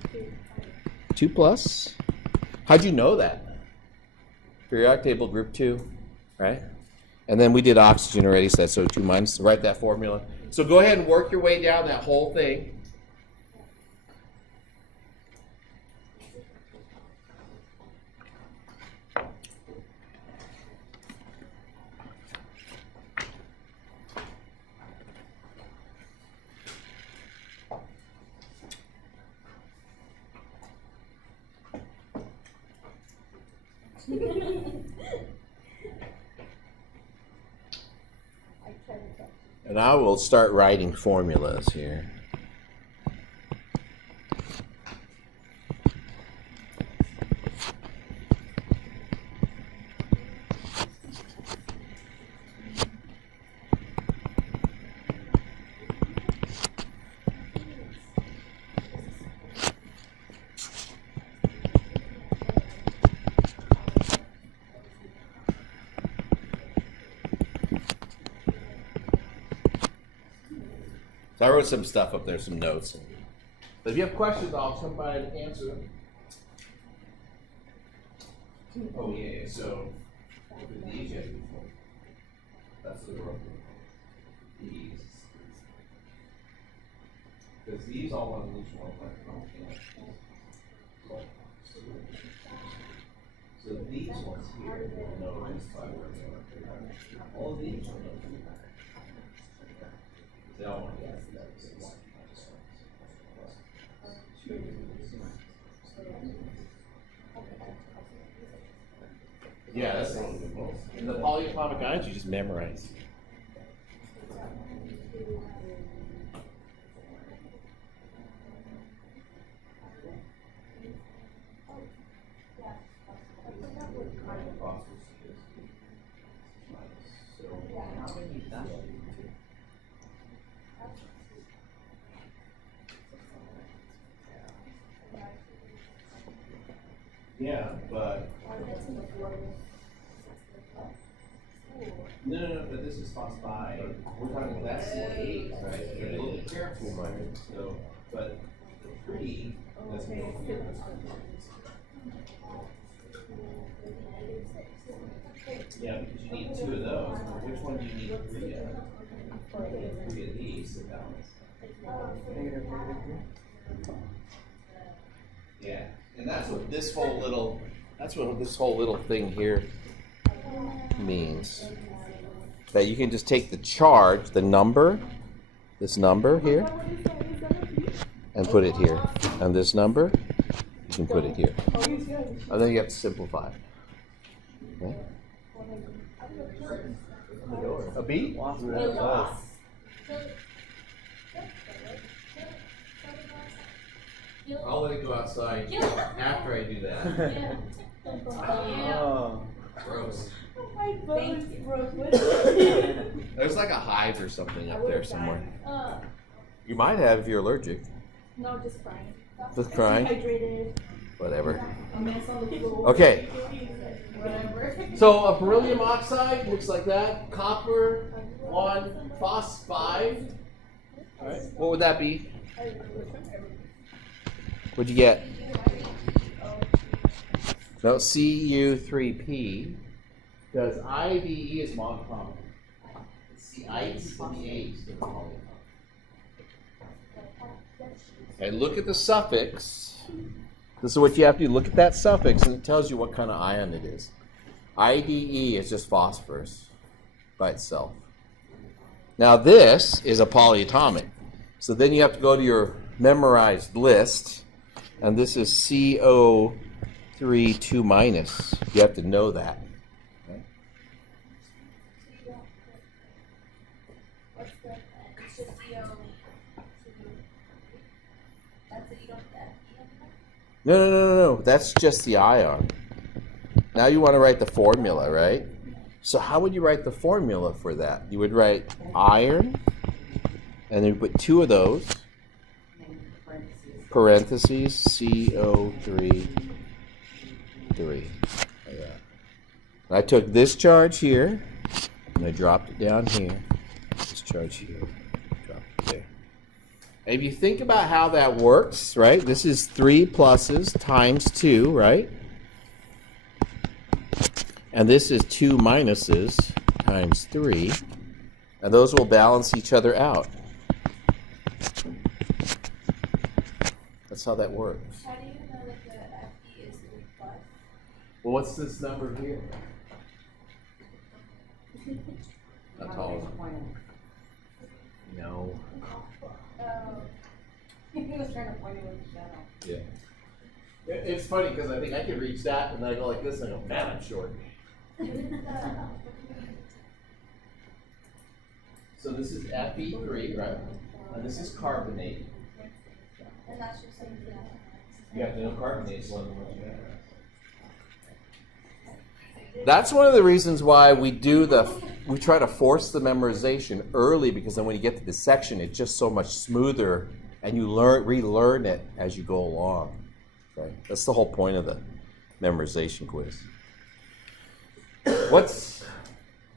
2+. How'd you know that? Periodic table, group 2, right? And then we did oxygen already, so that's O2-. So write that formula. So go ahead and work your way down that whole thing. And I will start writing formulas here. So I wrote some stuff up there, some notes. But if you have questions, I'll come by and answer them. Oh yeah, so with these, you have to be full. That's the rule. These. Because these all want to lose one point. So these ones here will know this by words. All of these will know. They all want to get yeah, that's the one. In the polyatomic ions, you just memorize. Yeah, but no, but this is phosphide. We're talking that's the 8, right? You're a little bit careful, right? So, but the 3 doesn't go here. Yeah, because you need 2 of those. Which one do you need 3 of? 3 of these to balance. Yeah, and that's what this whole little thing here means. That you can just take the charge, the number, this number here, and put it here. And this number, you can put it here. And then you have to simplify. Okay. A B? I'll let it go outside after I do that. Oh. Gross. Thank you. There's like a hive or something up there somewhere. You might have if you're allergic. No, just crying. Just crying? Dehydrated. Whatever. A mess on the floor. Okay. Whatever. So a beryllium oxide looks like that. Copper, 1, phos, 5. All right. What would that be? What'd you get? No, Cu3P. Because IDE is monochrome. It's the ites and the A's. And look at the suffix. This is what you have to do. Look at that suffix, and it tells you what kind of ion it is. IDE is just phosphorus by itself. Now this is a polyatomic. So then you have to go to your memorized list, and this is CO3 2 minus. You have to know that. Okay. What's the, it's just CO. That's it, you don't have No. That's just the ion. Now you want to write the formula, right? So how would you write the formula for that? You would write iron, and then you put 2 of those, parentheses, CO3, 3. Like that. And I took this charge here, and I dropped it down here. This charge here, dropped it there. And if you think about how that works, right? This is 3 pluses times 2, right? And this is 2 minuses times 3. And those will balance each other out. That's how that works. How do you know that the FE is 3 plus? Well, what's this number here? Not tall enough. No. He was trying to point it with the shadow. Yeah. It's funny because I think I can reach that, and then I go like this, and I go, man, I'm short. So this is Fe3, right? And this is carbonate. And that's just like, You have to know carbonate is one of the ones you have. That's one of the reasons why we try to force the memorization early, because then when you get to the section, it's just so much smoother, and you relearn it as you go along. Okay? That's the whole point of the memorization quiz. What's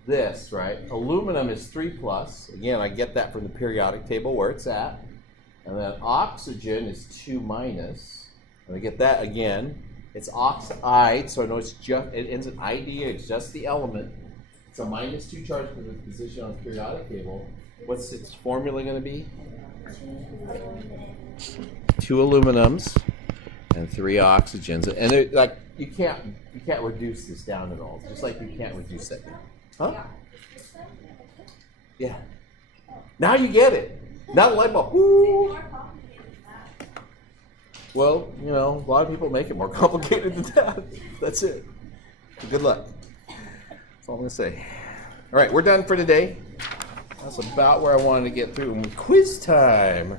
this, right? Aluminum is 3+. Again, I get that from the periodic table where it's at. And then oxygen is 2-. And I get that again. It's oxide, so I know it ends in ID, it's just the element. It's a -2 charge for the position on the periodic table. What's its formula going to be? 2 aluminums and 3 oxygens. And it, like, you can't reduce this down at all. Just like you can't reduce that down. Huh? Yeah. Now you get it. Now the light bulb. Woo! Well, you know, a lot of people make it more complicated than that. That's it. Good luck. That's all I'm going to say. All right, we're done for today. That's about where I wanted to get through. Quiz time.